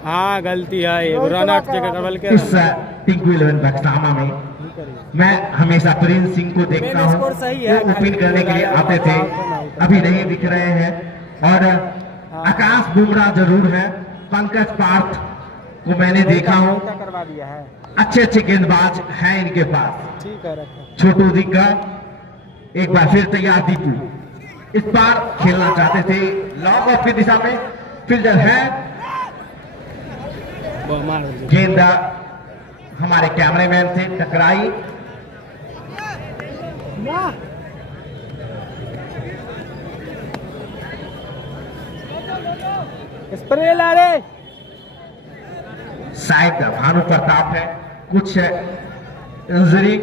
हाँ गलती है ये रन आउट करवल के इस टिंकू 11 बक्सामा में मैं हमेशा प्रिंस सिंह को देखता हूं, स्कोर सही है। वो ओपन करने के लिए आते थे, अभी नहीं दिख रहे हैं। और आकाश बुमराह जरूर है, पंकज पार्थ को मैंने देखा हूं, करवा दिया है। अच्छे गेंदबाज हैं इनके पास। ठीक है, रखो। छोटू दिग्गा एक बार फिर तैयार, दीपू इस बार खेलना चाहते थे लॉन्ग ऑफ की दिशा में, फील्डर है, गेंद हमारे कैमरेमैन से टकराई। स्प्रे ला रे। शायद भानु प्रताप है, कुछ इंजरी।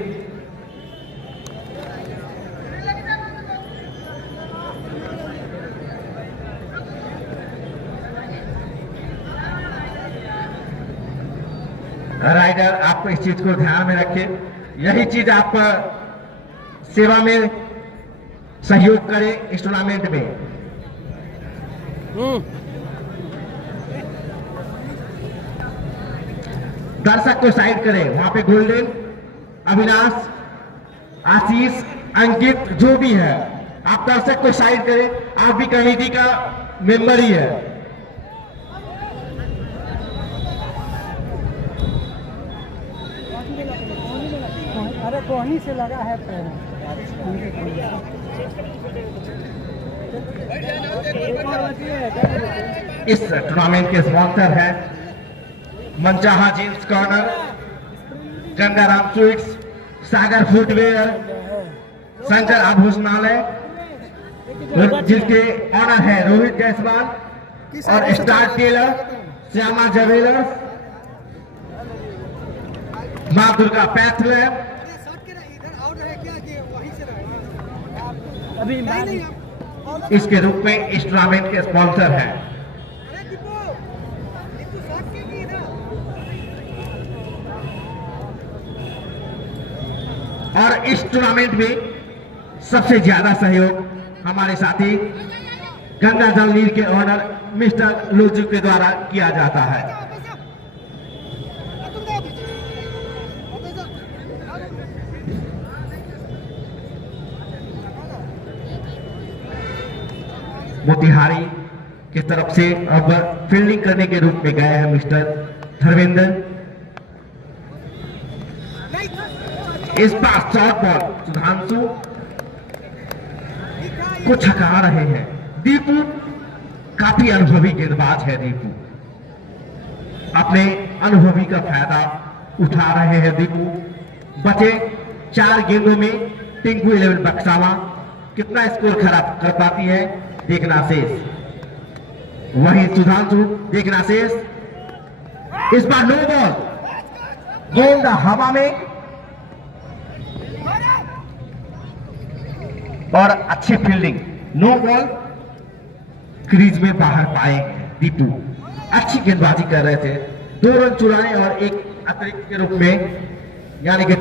राइडर आपको इस चीज को ध्यान में रखिए, यही चीज आप सेवा में सहयोग करें इस टूर्नामेंट में। दर्शक को साइड करें, वहां पे गोल्डन, अविनाश, आशीष, अंकित जो भी है, आप दर्शक को साइड करें, आप भी कमेटी का मेंबर ही है। अरे कोहनी से लगा है इस टूर्नामेंट के स्पॉन्सर है मनचाहा jeans corner, Gangaram sweets, Sagar footwear, Shankar आभूषणालय, जिसके ऑनर है रोहित जायसवाल, और स्टार टेलर, श्यामा ज्वेलर्स, मां दुर्गा पैथ लैब। इसके रूप में इस टूर्नामेंट के स्पॉन्सर है। और इस टूर्नामेंट में सबसे ज्यादा सहयोग हमारे साथी गंगा जल नीर के ऑनर मिस्टर लोजू के द्वारा किया जाता है। मोतिहारी की तरफ से अब फील्डिंग करने के रूप में गए हैं मिस्टर धर्मेंद्र। इस बार शॉर्ट बॉल सुधांशु को छका रहे हैं। दीपू काफी अनुभवी गेंदबाज है, दीपू अपने अनुभवी का फायदा उठा रहे हैं। दीपू बचे 4 गेंदों में टिंकू 11 बक्सावा कितना स्कोर खराब कर पाती है देखना शेष। वहीं सुधांशु देखना शेष। इस बार नो बॉल, गेंद हवा में और अच्छी फील्डिंग, नो बॉल, क्रीज में बाहर पाए दीपू। अच्छी गेंदबाजी कर रहे थे 2 रन चुराए और एक अतिरिक्त के रूप में, यानी कि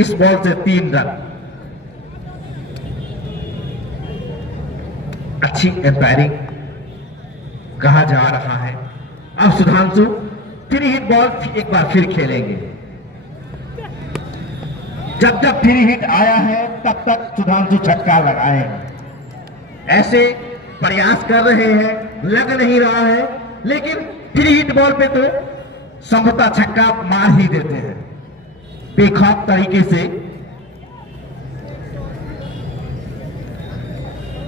इस बॉल से 3 रन। अच्छी एम्पायरिंग कहा जा रहा है। अब सुधांशु 3 हिट बॉल एक बार फिर खेलेंगे। जब जब 3 हिट आया है तब तक सुधांशु छक्का लगाए हैं। ऐसे प्रयास कर रहे हैं, लग नहीं रहा है, लेकिन 3 हिट बॉल पे तो संभवतः छक्का मार ही देते हैं बेखौफ तरीके से।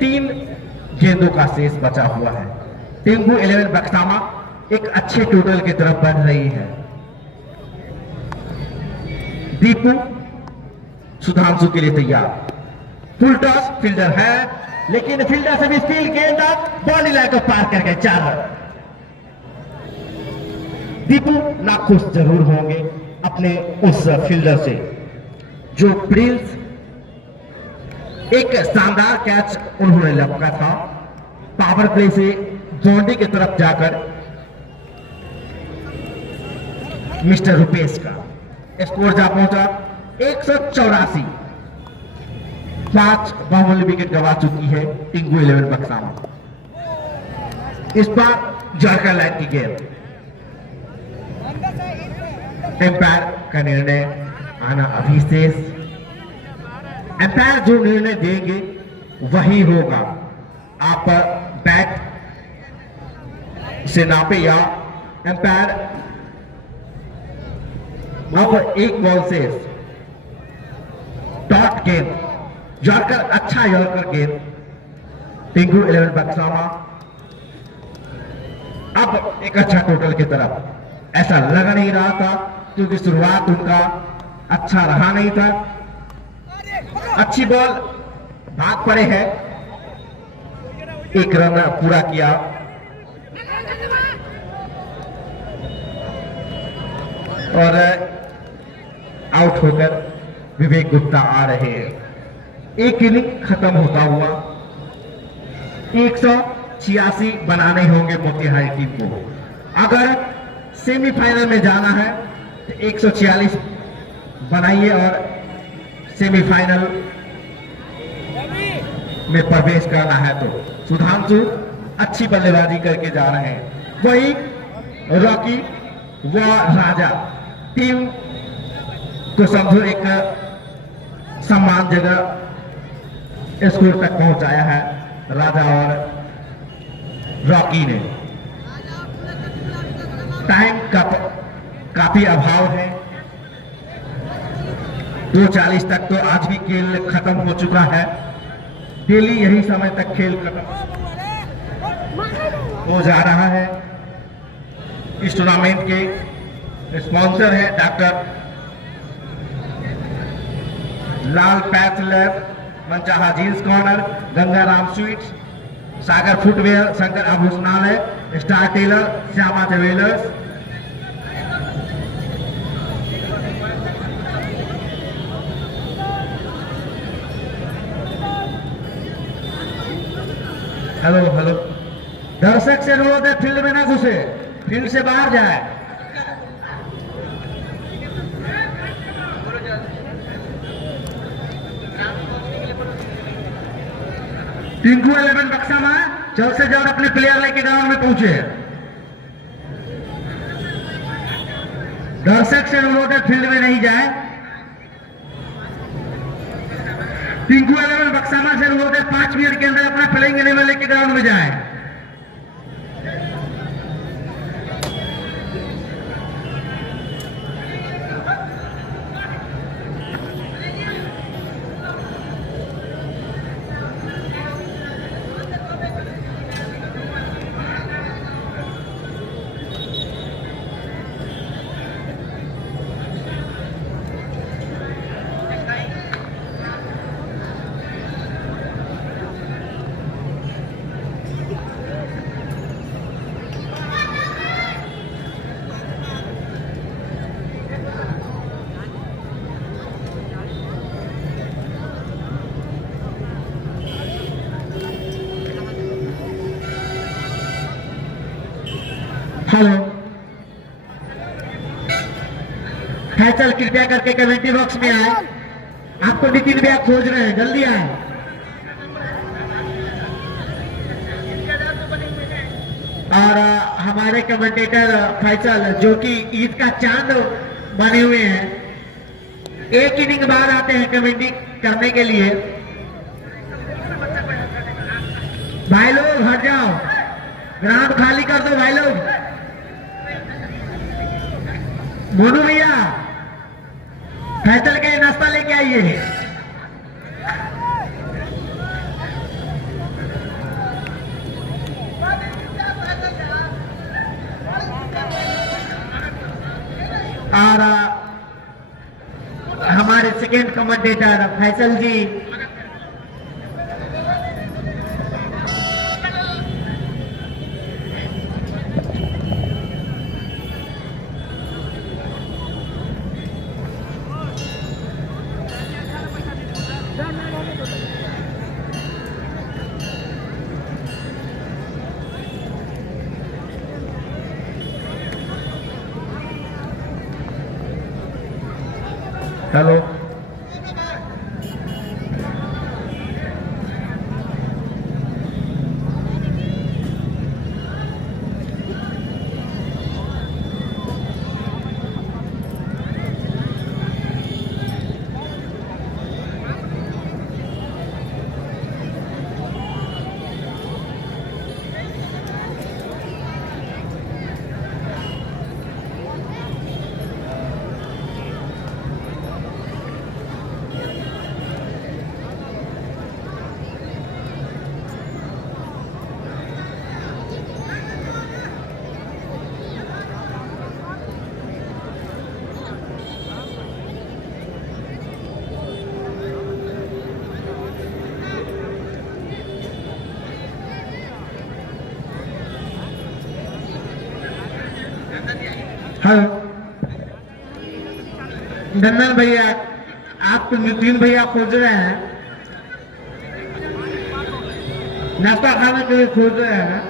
3 गेंदों का शेष बचा हुआ है। टेंगू 11 बक्सामा एक अच्छे टोटल की तरफ बढ़ रही है। दीपू सुधांशु के लिए तैयार। फुल टॉस, फील्डर है, लेकिन फील्डर से भी स्टील गेंद बॉडी लाइन को पार करके 4 रन। दीपू नाखुश जरूर होंगे अपने उस फील्डर से जो प्रिंस, एक शानदार कैच उन्होंने लपका था पावर प्ले से बाउंड्री की तरफ जाकर मिस्टर रुपेश का। स्कोर जा पहुंचा 184। 5 बाहुबली विकेट गवा चुकी है टिंगू 11 बक्सामा। इस बार जॉर्कर लाइन की गेंद। एम्पायर का निर्णय आना अभी शेष। एम्पायर जो निर्णय देंगे वही होगा। आप बैट से नापे या एम्पायर। अब एक बॉल शेष। डॉट गेंद, यॉर्कर, अच्छा यॉर्कर गेंद टिंगू 11 बक्सामा। अब एक अच्छा टोटल की तरफ। ऐसा लग नहीं रहा था क्योंकि शुरुआत उनका अच्छा रहा नहीं था। अच्छी बॉल, भाग पड़े हैं, 1 रन पूरा किया। और आउट होकर विवेक गुप्ता आ रहे हैं। एक इनिंग खत्म होता हुआ 186 बनाने होंगे मोतिहारी टीम को। अगर सेमीफाइनल में जाना है तो 146 बनाइए और सेमीफाइनल में प्रवेश करना है। तो सुधांशु अच्छी बल्लेबाजी करके जा रहे हैं। वही रॉकी व राजा टीम को समझो एक सम्मान जगह स्कोर तक पहुंचाया है राजा और रॉकी ने। टाइम का काफी अभाव है। 2:40 तक तो आज भी खेल खत्म हो चुका है। डेली यही समय तक खेल खत्म हो जा रहा है। इस टूर्नामेंट के स्पॉन्सर है doctor Lal path lab, Manchaha jeans corner, Gangaram sweets, Sagar footwear, Shankar Abhushanalaya, star tailor, Shyama jewellers. Hello hello, दर्शक से अनुरोध है फील्ड में ना घुसे, फील्ड से बाहर जाए। टिंकू 11 बक्सामा जल्द से जल्द अपने प्लेयर लेके ग्राउंड में पहुंचे। दर्शक से अनुरोध है फील्ड में नहीं जाए। टिंकू 11 बक्सामा से अनुरोध है 5 मिनट के अंदर अपना प्लेइंग 11 लेके ग्राउंड में जाए। फैसल कृपया करके कमेंट्री बॉक्स में आए। आपको नितिन भैया खोज रहे हैं, जल्दी आए। और हमारे कमेंटेटर फैसल जो कि ईद का चांद बने हुए हैं, एक इनिंग बाद आते हैं कमेंट्री करने के लिए। भाई लोग हट जाओ, ग्राउंड खाली कर दो भाई लोग। मोनू भैया फैसल के लिए नाश्ता लेके आइए। और हमारे सेकेंड कमेंटेटर फैसल जी, हेलो। हेलो नंदन भैया, आपको नितिन भैया खोज रहे हैं, नाश्ता खाने के लिए खोज रहे हैं।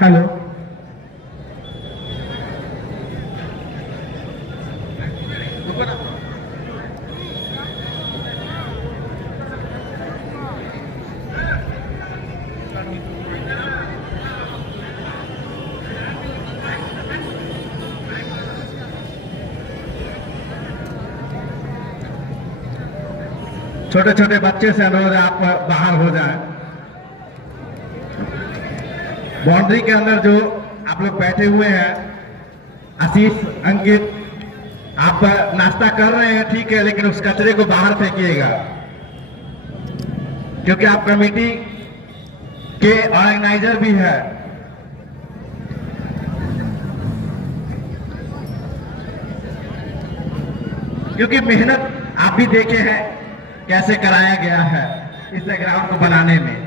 हेलो छोटे छोटे बच्चे से अनुरोध है आप बाहर हो जाएं। बाउंड्री के अंदर जो आप लोग बैठे हुए हैं, आशीष, अंकित, आप नाश्ता कर रहे हैं ठीक है, लेकिन उस कचरे को बाहर फेंकिएगा, क्योंकि आप कमेटी के ऑर्गेनाइजर भी है। क्योंकि मेहनत आप भी देखे हैं कैसे कराया गया है इस ग्राउंड को बनाने में।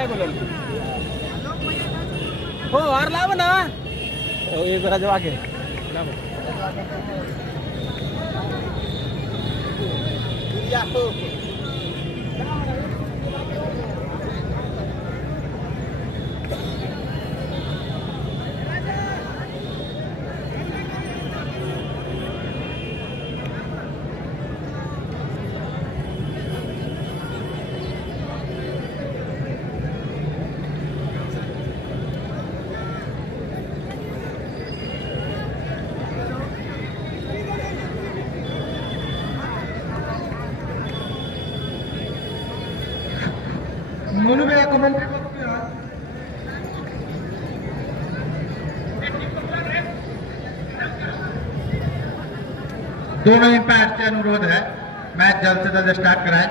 काय बोलल हो आर लाव ना एक जरा जवा के मोनू भैया कमेंट्री दोनों इम्पैक्ट से अनुरोध है मैच जल्द से जल्द स्टार्ट कराएं।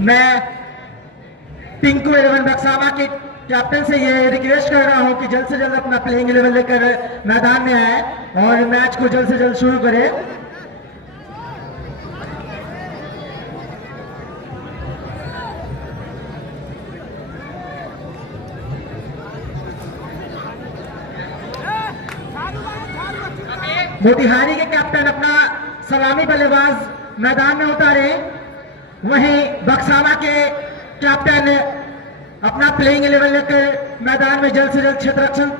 मैं पिंकू 11 बक्सावा के कैप्टन से ये रिक्वेस्ट कर रहा हूं कि जल्द से जल्द अपना प्लेइंग लेवल लेकर मैदान में आए और मैच को जल्द से जल्द शुरू करें। मोतिहारी के कैप्टन अपना सलामी बल्लेबाज मैदान में उतारे, वहीं बक्सावा के कैप्टन अपना प्लेइंग लेवल लेकर मैदान में जल्द से जल्द क्षेत्र रक्षण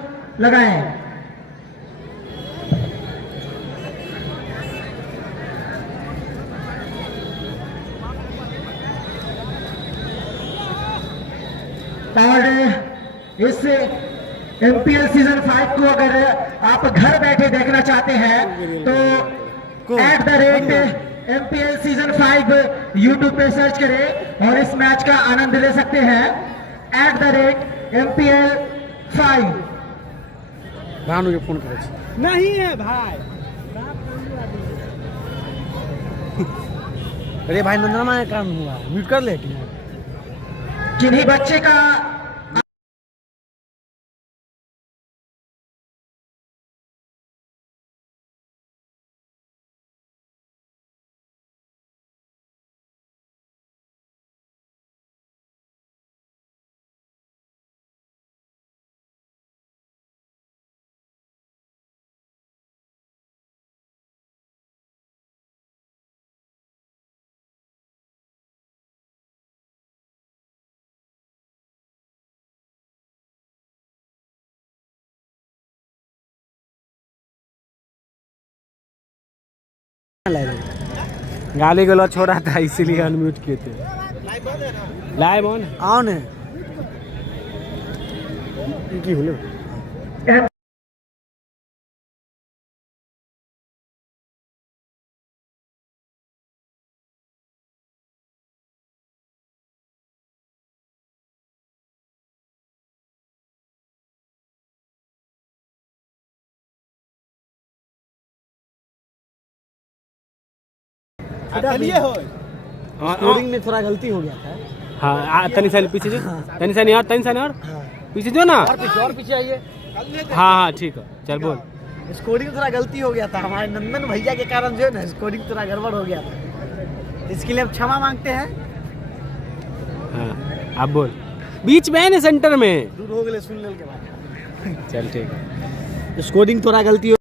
लगाएं। और इस एमपीएल सीजन 5 को अगर आप घर बैठे देखना चाहते हैं तो @MPL सीजन 5 यूट्यूब पे सर्च करें और इस मैच का आनंद ले सकते हैं। @MPL 5 रानू के फोन करे नहीं है भाई अरे भाई नंदनमा का काम हुआ म्यूट कर ले किन्हीं बच्चे का गाली गलौज छोड़ा था इसीलिए अनम्यूट किए थे। लाइव ऑन ऑन है की होलो स्कोरिंग में थोड़ा गलती हो गया था। हाँ तनी साल पीछे जो तनी साल और तनी साल और पीछे जो ना और पीछे आइए। हाँ हाँ ठीक है चल बोल। स्कोरिंग में थोड़ा गलती हो गया था हमारे नंदन भैया के कारण जो है ना स्कोरिंग थोड़ा गड़बड़ हो गया था, इसके लिए अब क्षमा मांगते हैं। हाँ अब बोल बीच में है ना सेंटर में दूर हो गए सुन ले के बाद चल ठीक है। स्कोरिंग थोड़ा गलती हो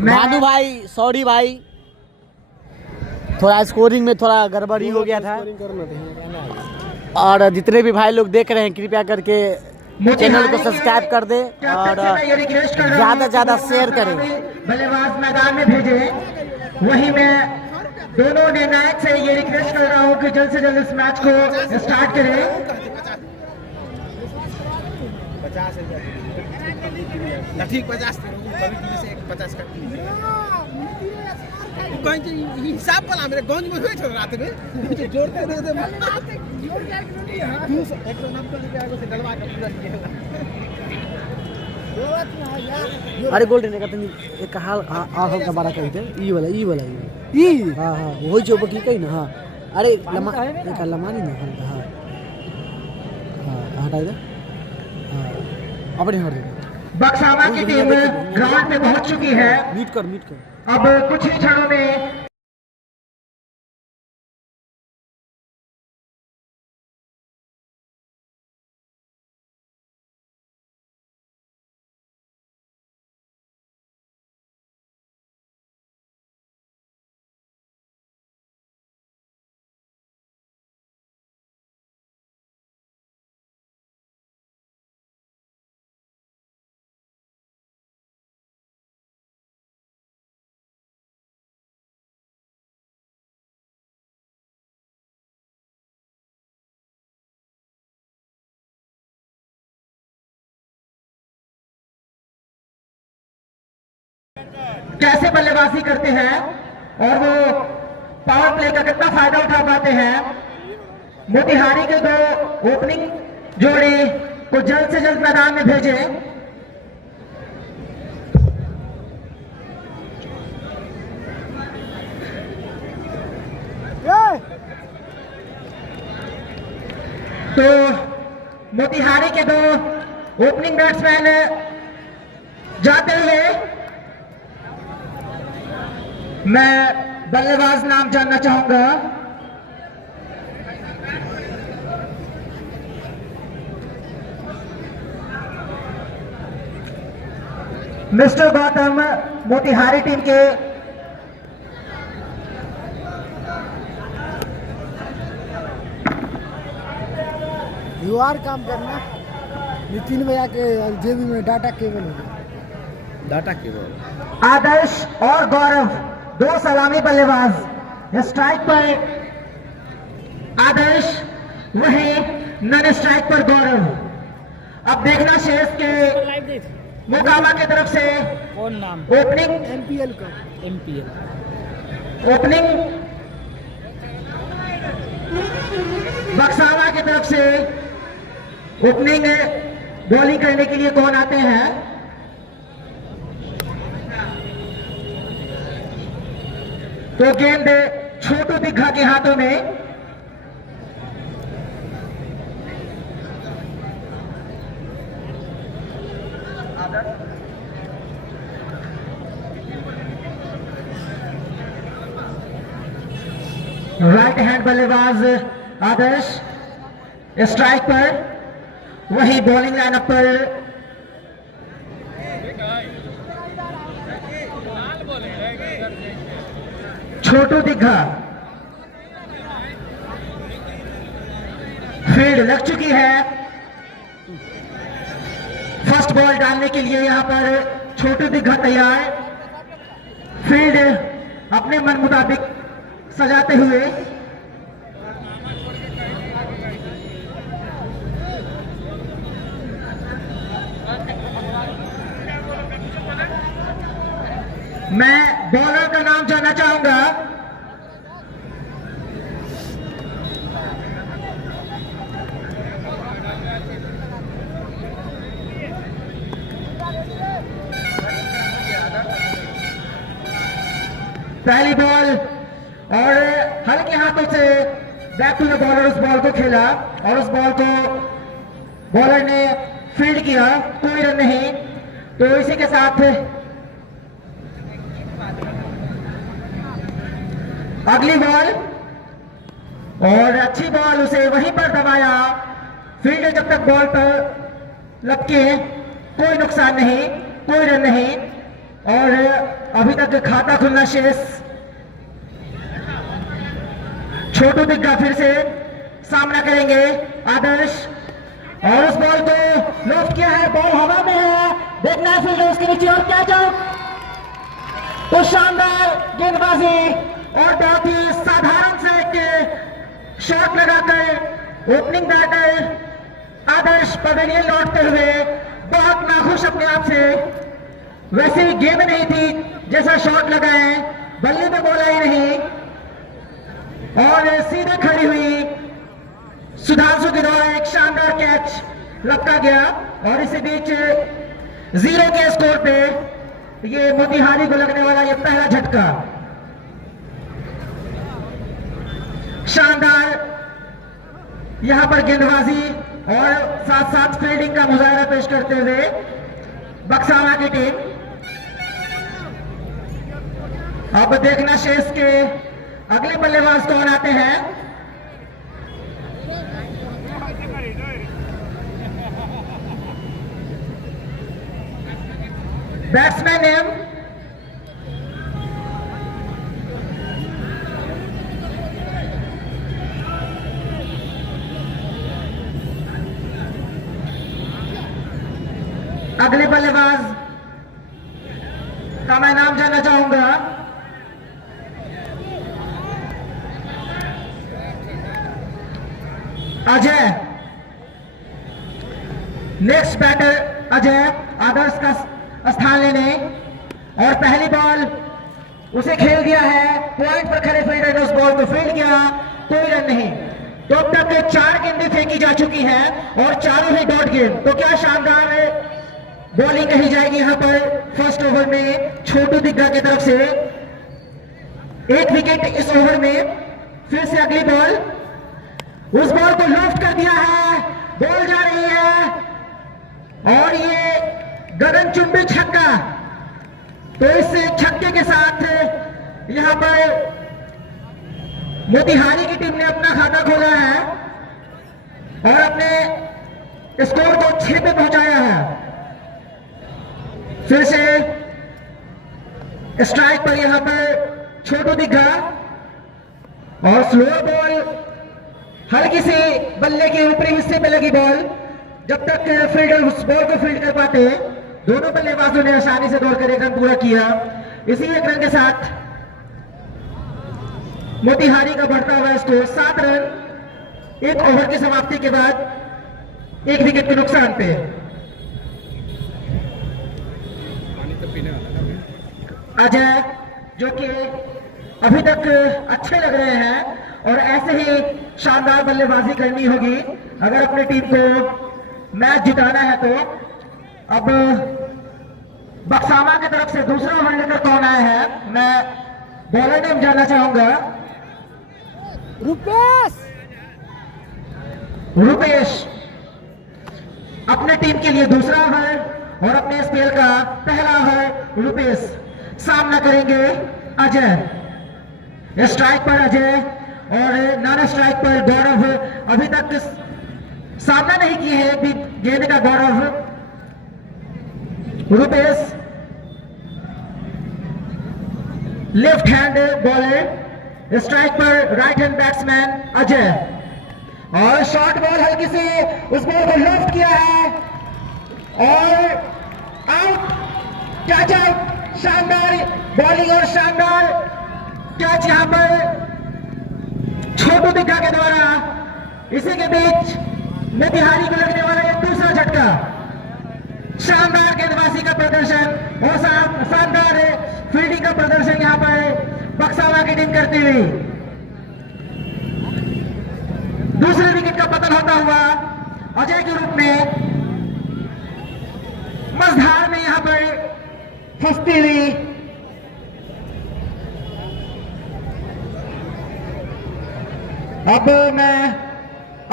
भानु भाई सॉरी भाई थोड़ा स्कोरिंग में थोड़ा गड़बड़ी हो गया था। और जितने भी भाई लोग देख रहे हैं कृपया करके चैनल को सब्सक्राइब कर दे और ज्यादा ज्यादा शेयर करें। बल्लेबाज मैदान में भेजे, वही मैं दोनों निर्णायक से ये रिक्वेस्ट कर रहा हूं कि जल्द से जल्द इस मैच को स्टार्ट करें। 50 रुपया ठीक 50 कभी से 50 का कहीं हिसाब वाला मेरे गंज में बैठो रात में जोड़ते देते 190 रुपया से डलवा के पूरा किया। अरे गोल्डन का तुम एक हाल आंखों का बारा कही थे ई वाला हां हां वही जो बकली कही ना हां अरे लमा एक लमा नहीं ना हां हां हटा दे हां अपने हट दे। बक्सावा की टीम ग्राउंड पे पहुंच चुकी है। मीट कर अब कुछ ही क्षणों में कैसे बल्लेबाजी करते हैं और वो पावर प्ले का कितना फायदा उठा पाते हैं। मोतिहारी के दो ओपनिंग जोड़े को जल्द से जल्द मैदान में भेजे। तो मोतिहारी के दो ओपनिंग बैट्समैन जाते हुए मैं बल्लेबाज नाम जानना चाहूंगा। मिस्टर गौतम मोतिहारी टीम के यूआर काम करना नितिन भैया के जेबी में डाटा केबल हो गया डाटा केबल। आदर्श और गौरव दो सलामी बल्लेबाज। स्ट्राइक पर आदर्श वहीं नन स्ट्राइक पर गौरव। अब देखना शेष के मुकाबला की तरफ से कौन नाम ओपनिंग एमपीएल का ओपनिंग बक्सावा की तरफ से ओपनिंग बॉलिंग करने के लिए कौन आते हैं। तो गेंद छोटू दिग्घा के हाथों में। राइट हैंड बल्लेबाज आदर्श स्ट्राइक पर, वही बॉलिंग लाइनअप पर छोटू दिग्घा। फील्ड लग चुकी है। फर्स्ट बॉल डालने के लिए यहां पर छोटू दिग्घा तैयार। फील्ड अपने मन मुताबिक सजाते हुए मैं बॉलर का नाम जानना चाहूंगा। पहली बॉल और हल्के हाथों से बैक टू द बॉलर उस बॉल को खेला और उस बॉल को बॉलर ने फील्ड किया, कोई रन नहीं। तो इसी के साथ अगली बॉल और अच्छी बॉल, उसे वहीं पर दबाया। फील्ड जब तक बॉल पर लपके कोई नुकसान नहीं, कोई रन नहीं और अभी तक खाता खुलना शेष। छोटू दिग्घा फिर से सामना करेंगे आदर्श और उस बॉल को लॉफ्ट किया है। बॉल हवा में है, देखना है फील्डर उसके नीचे और क्या जाओ। तो शानदार गेंदबाजी और बहुत ही साधारण से एक शॉट लगाकर ओपनिंग बैटर आदर्श पवेलियन लौटते हुए से, वैसे गेम नहीं थी जैसा शॉट लगा है, बल्ले में बॉल आई नहीं और सीधे खड़ी हुई सुधांशु के द्वारा एक शानदार कैच लपका गया और इसी बीच 0 के स्कोर पे ये मोतिहारी को लगने वाला ये पहला झटका। शानदार यहां पर गेंदबाजी और साथ साथ फील्डिंग का मुजाहरा पेश करते हुए बक्सावा की टीम। अब देखना शेष के अगले बल्लेबाज कौन आते हैं। बैट्समैन नेम अगले बल्लेबाज का मैं नाम जानना चाहूंगा। अजय। नेक्स्ट बैटर अजय आदर्श का स्थान लेने और पहली बॉल उसे खेल दिया है, पॉइंट पर खड़े फील्डर ने उस बॉल को फील्ड किया, कोई रन नहीं। तो अब तक 4 गेंदें फेंकी जा चुकी हैं और चारों ही डॉट गेंद। तो क्या शानदार बॉलिंग कही जाएगी यहां पर फर्स्ट ओवर में छोटू दिग्गा की तरफ से। 1 विकेट इस ओवर में। फिर से अगली बॉल, उस बॉल को लॉफ्ट कर दिया है, बॉल जा रही है और ये गगनचुंबी छक्का। तो इस छक्के के साथ यहां पर मोतिहारी की टीम ने अपना खाता खोला है और अपने स्कोर को 6 पे पहुंचाया है। फिर से स्ट्राइक पर यहां पर छोटू दिग्गा और स्लो बॉल, हल्की सी बल्ले के ऊपरी हिस्से पे लगी बॉल। जब तक फील्डर उस बॉल को फील्ड कर पाते, दोनों बल्लेबाजों ने आसानी से दौड़कर 1 रन पूरा किया। इसी 1 रन के साथ मोतिहारी का बढ़ता हुआ स्कोर 7 रन 1 ओवर की समाप्ति के बाद 1 विकेट के नुकसान पे। अजय जो कि अभी तक अच्छे लग रहे हैं और ऐसे ही शानदार बल्लेबाजी करनी होगी अगर अपनी टीम को मैच जिताना है। तो अब बक्सावा की तरफ से दूसरा ओवर लेकर कौन आया है, मैं बॉलर नेम जानना चाहूंगा। रुपेश अपने टीम के लिए दूसरा ओवर और अपने स्पेल का पहला ओवर रुपेश सामना करेंगे अजय। स्ट्राइक पर अजय और नॉन स्ट्राइक पर गौरव अभी तक सामना नहीं किए हैं गेंद का Gaurav. Rupesh left hand bowler, strike पर राइट हैंड बैट्समैन अजय और शॉर्ट बॉल हल्की से उस बॉल को लेफ्ट किया है और आउट, कैच आउट। शानदार बॉलिंग और शानदार कैच यहां पर छोटू दिग्गा के द्वारा। इसी के बीच मोतिहारी को लगने वाला एक दूसरा झटका। शानदार गेंदबाजी का प्रदर्शन और शानदार फील्डिंग का प्रदर्शन यहां पर बक्सावा की टीम करती हुई। दूसरे विकेट का पतन होता हुआ अजय के रूप में मझधार में यहां पर फंसती हुई अब मैं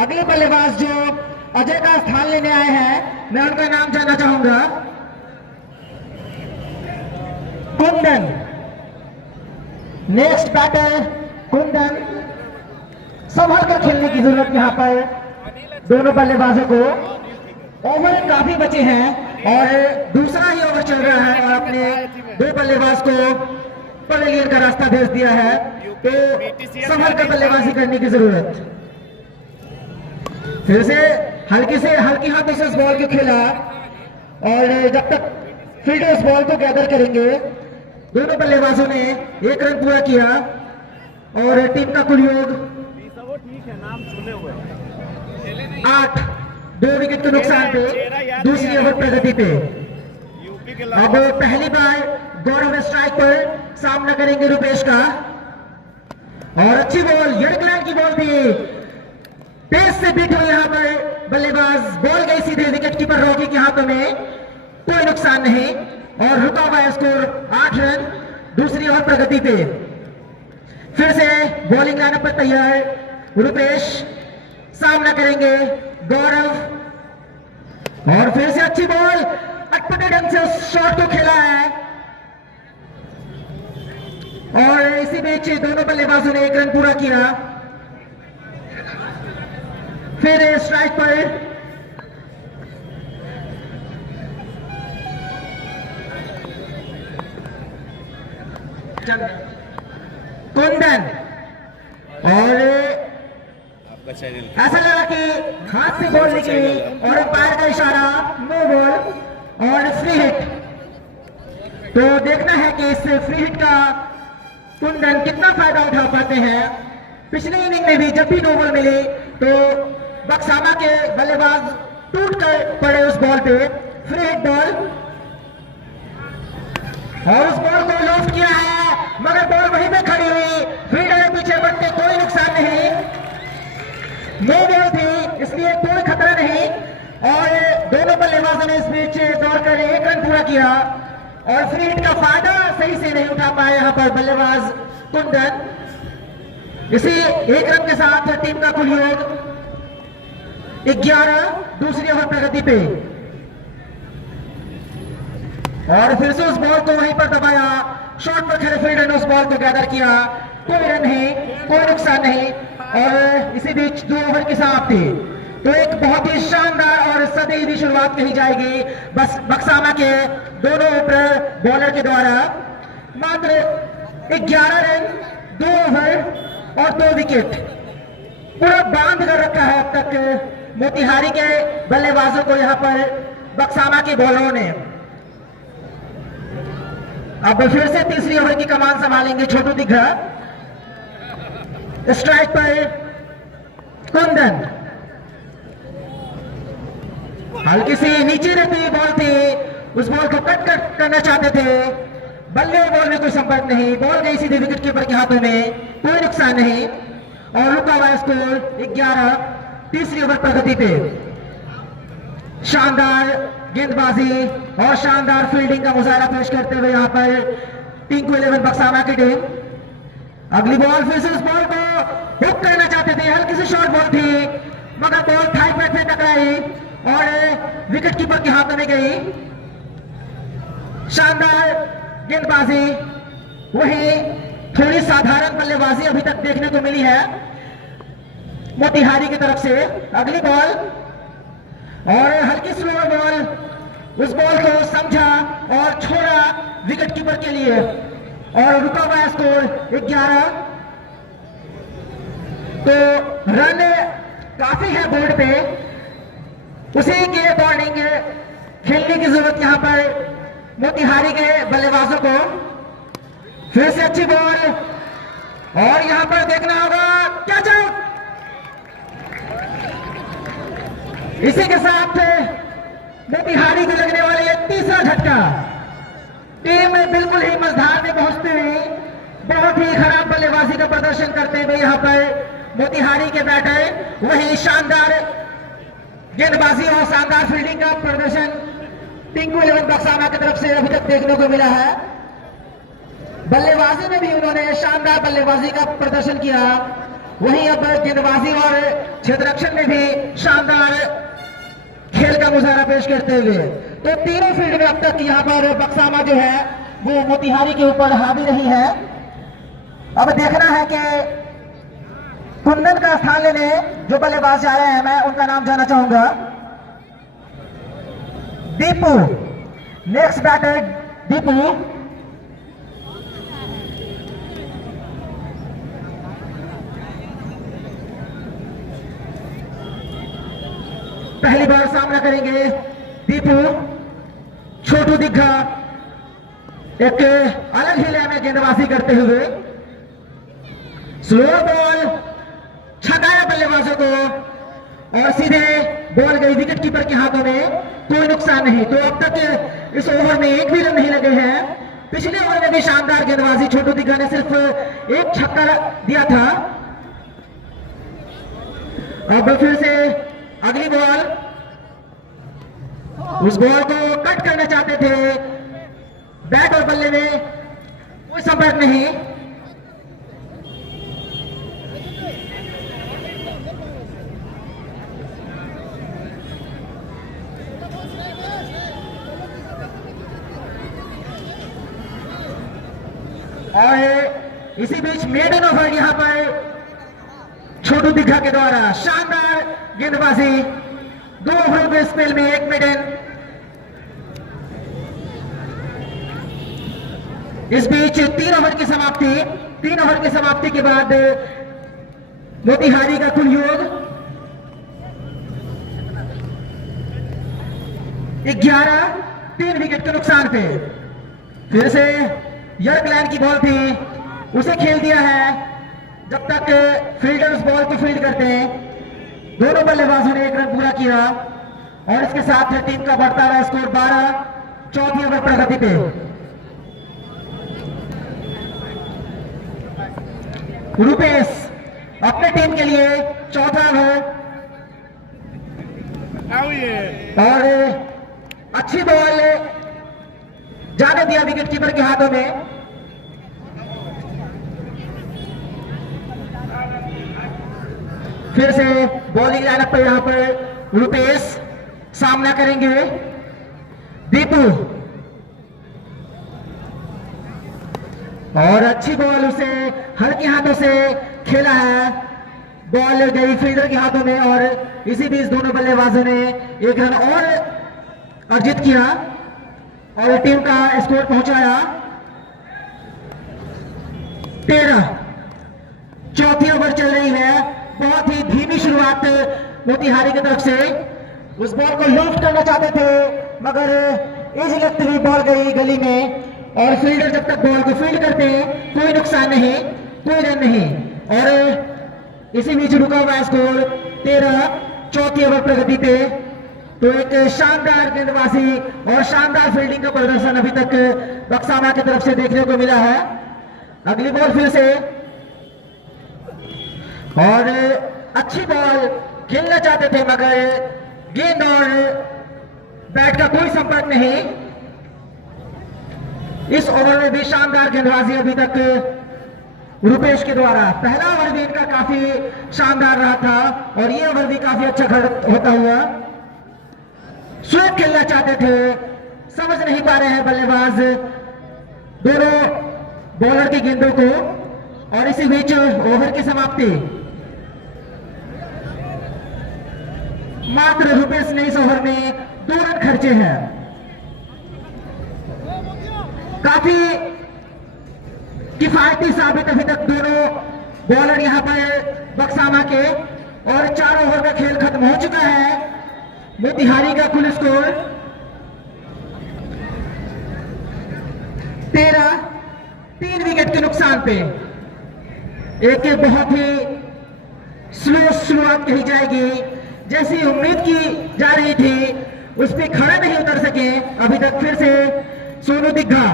अगले बल्लेबाज जो अजय का स्थान लेने आए हैं, मैं उनका नाम जानना चाहूंगा। कुंदन। Next batter Kundan. संभल कर खेलने की जरूरत यहां पर दोनों बल्लेबाजों को। ओवर काफी बचे हैं और दूसरा ही ओवर चल रहा है और अपने 2 बल्लेबाज को पवेलियन का रास्ता भेज दिया है। तो संभल कर बल्लेबाजी करने की जरूरत। फिर से हल्की हाथों से इस बॉल को खेला और जब तक फील्डर इस बॉल को गैदर करेंगे, दोनों बल्लेबाजों ने 1 रन पूरा किया और टीम का कुल योग 8, 2 विकेट के नुकसान पे दूसरी ओवर प्रगति पे। अब पहली बार गौरव स्ट्राइक पर सामना करेंगे रुपेश का, और अच्छी बॉल यर्कलैंड की बॉल थी, पेस से बीट हुई यहाँ पर बल्लेबाज, बॉल गई सीधे विकेट कीपर रॉकी के हाथों में, कोई नुकसान नहीं और रुका हुआ है स्कोर 8 रन। दूसरी ओवर प्रगति पे फिर से बॉलिंग लाइनअप पर तैयार रुपेश, सामना करेंगे गौरव, और फिर से अच्छी बॉल, अटपटे ढंग से उस शॉट को खेला है और इसी बीच दोनों बल्लेबाजों ने 1 रन पूरा किया। फिर स्ट्राइक पर कुंदन, और ऐसा लगा कि हाथ से बॉल निकली और अंपायर का इशारा नो बॉल और फ्री हिट। तो देखना है कि इस फ्री हिट का कुंदन कितना फायदा उठा पाते हैं। पिछले इनिंग में भी जब भी नो बॉल मिली तो बक्सामा के बल्लेबाज टूट कर पड़े उस बॉल पे, फ्री हिट बॉल, और उस बॉल को लॉफ्ट किया है मगर बॉल वहीं पे खड़ी हुई, फील्डर के पीछे बढ़ते कोई नुकसान नहीं, नो बॉल थी इसलिए कोई खतरा नहीं, और दोनों बल्लेबाजों ने इस बीच दौड़कर 1 रन पूरा किया और फ्री हिट का फायदा सही से नहीं उठा पाए यहाँ पर बल्लेबाज कुंदन। इसी 1 रन के साथ टीम का कुल योग 11, दूसरी ओवर प्रगति पे, और फिर से उस बॉल को वहीं पर दबाया, शॉट पर खड़े फील्डर ने उस बॉल को गैदर किया, कोई रन नहीं, कोई नुकसान नहीं, और इसी बीच 2 ओवर की समाप्ति। तो एक बहुत ही शानदार और सदैवी शुरुआत कही जाएगी बस बक्सामा के दोनों ओपनर बॉलर के द्वारा। मात्र 11 रन, 2 ओवर और 2 विकेट, पूरा बांध कर रखा है अब तक मोतिहारी के बल्लेबाजों को यहाँ पर बक्सामा के बॉलरों ने। अब फिर से तीसरी ओवर की कमान संभालेंगे छोटू दिघा, स्ट्राइक पर कुंदन, हल्की सी नीचे रहती हुई बॉल थी, उस बॉल को कट करना चाहते थे, बल्ले और बॉल में कोई संपर्क नहीं, बॉल गई सीधे विकेट कीपर के हाथों में, कोई नुकसान नहीं और रुका हुआ स्कोर 11, तीसरी ओवर प्रगति पे। शानदार गेंदबाजी और शानदार फील्डिंग का मुजाहरा पेश करते हुए यहाँ पर टिंकू 11 बक्सामा की टीम। अगली बॉल, फिर से उस बॉल को हुक करना चाहते थे, हल्की सी शॉर्ट बॉल थी मगर बॉल थाई पैड पे टकराई और विकेट कीपर के हाथों में गई। शानदार गेंदबाजी, वही थोड़ी साधारण बल्लेबाजी अभी तक देखने को मिली है मोतिहारी की तरफ से। अगली बॉल और हल्की स्लो बॉल, उस बॉल को समझा और छोड़ा विकेट कीपर के लिए और रुका हुआ स्कोर 11। तो रन काफी है बोर्ड पे, उसी के अकॉर्डिंग खेलने की जरूरत यहां पर मोतिहारी के बल्लेबाजों को। फिर से अच्छी बॉल और यहां पर देखना होगा क्या चल, इसी के साथ मोतिहारी को लगने वाले ये तीसरा झटका। टीम में बिल्कुल ही मझधार में पहुंचते हुए बहुत ही खराब बल्लेबाजी का प्रदर्शन करते हुए यहाँ पर मोतिहारी के बैटर, वही शानदार गेंदबाजी और शानदार फील्डिंग का प्रदर्शन टिंकू 11 बक्सामा की तरफ से अभी तक देखने को मिला है। बल्लेबाजी में भी उन्होंने शानदार बल्लेबाजी का प्रदर्शन किया, वहीं अब गेंदबाजी और क्षेत्ररक्षण में भी शानदार खेल का मुजाहरा पेश करते हुए। तो तीनों फील्ड में अब तक यहाँ पर बक्सामा जो है वो मोतिहारी के ऊपर हावी रही है। अब देखना है कि कुंदन का स्थान लेने जो बल्लेबाज जा रहे हैं, मैं उनका नाम जानना चाहूंगा। Deepu, next batter Deepu. पहली बार सामना करेंगे दीपू। छोटू दिघा एक अलग ही लय में गेंदबाजी करते हुए, स्लो बॉल छकाया बल्लेबाजों को और सीधे बॉल गई विकेट कीपर के हाथों में, कोई नुकसान नहीं। तो अब तक इस ओवर में एक भी रन नहीं लगे हैं। पिछले ओवर में भी शानदार गेंदबाजी, छोटू दिग्गा ने सिर्फ एक छक्का दिया था। अब फिर से अगली बॉल, उस बॉल को कट करना चाहते थे, बैट और बल्ले में कोई संपर्क नहीं। और इसी बीच मेडन ओवर यहां पर छोटू दिग्गा के द्वारा शानदार गेंदबाजी, 2 ओवरों के स्पेल में 1 मेडन। इस बीच 3 ओवर की समाप्ति, 3 ओवर की समाप्ति के बाद मोतिहारी का कुल योग 11, 3 विकेट के नुकसान पे। फिर से यर्कलैंड की बॉल थी, उसे खेल दिया है जब तक फील्डर्स बॉल को फील्ड करते हैं। दोनों बल्लेबाजों ने 1 रन पूरा किया और इसके साथ टीम का बढ़ता रहा स्कोर 12, चौथी ओवर प्रगति पे। रुपेश अपने टीम के लिए चौथा ओवर और अच्छी बॉल जाने दिया विकेट कीपर के हाथों में। फिर से बॉलिंग लाइनअप पर यहां पर रुपेश सामना करेंगे दीपू, और अच्छी बॉल उसे हल्के हाथों से खेला है, बॉल गई फील्डर के हाथों में और इसी बीच दोनों बल्लेबाजों ने 1 रन और अर्जित किया और टीम का स्कोर पहुंचाया 13। चौथी ओवर चल रही है, बहुत ही धीमी शुरुआत मोतिहारी की तरफ से। उस बॉल को लिफ्ट करना चाहते थे मगर इजी लगती हुई बॉल गई गली में और फील्डर जब तक बॉल को फील्ड करते हैं कोई नुकसान नहीं, कोई रन नहीं। और इसी बीच रुका हुआ स्कोर 13, चौथी ओवर प्रगति पे। तो एक शानदार गेंदबाजी और शानदार फील्डिंग का प्रदर्शन अभी तक बक्सामा की तरफ से देखने को मिला है। अगली बॉल फिर से और अच्छी बॉल खेलना चाहते थे मगर गेंद और बैट का कोई संपर्क नहीं। इस ओवर में भी शानदार गेंदबाजी अभी तक रुपेश के द्वारा। पहला ओवर भी इनका काफी शानदार रहा था और ये ओवर भी काफी अच्छा होता हुआ। स्लोप खेलना चाहते थे, समझ नहीं पा रहे हैं बल्लेबाज दोनों बॉलर की गेंदों को। और इसी बीच ओवर की समाप्ति, मात्र रुपेश ने इस ओवर में 2 रन खर्चे हैं। काफी किफायती साबित अभी तक दोनों बॉलर यहां पर बक्सामा के। और 4 ओवर का खेल खत्म हो चुका है। मोतिहारी का कुल स्कोर 13, 3 विकेट के नुकसान पे। एक बहुत ही स्लो शुरुआत कही जाएगी, जैसी उम्मीद की जा रही थी उस पे खड़ा नहीं उतर सके अभी तक। फिर से सोनू दिग्गा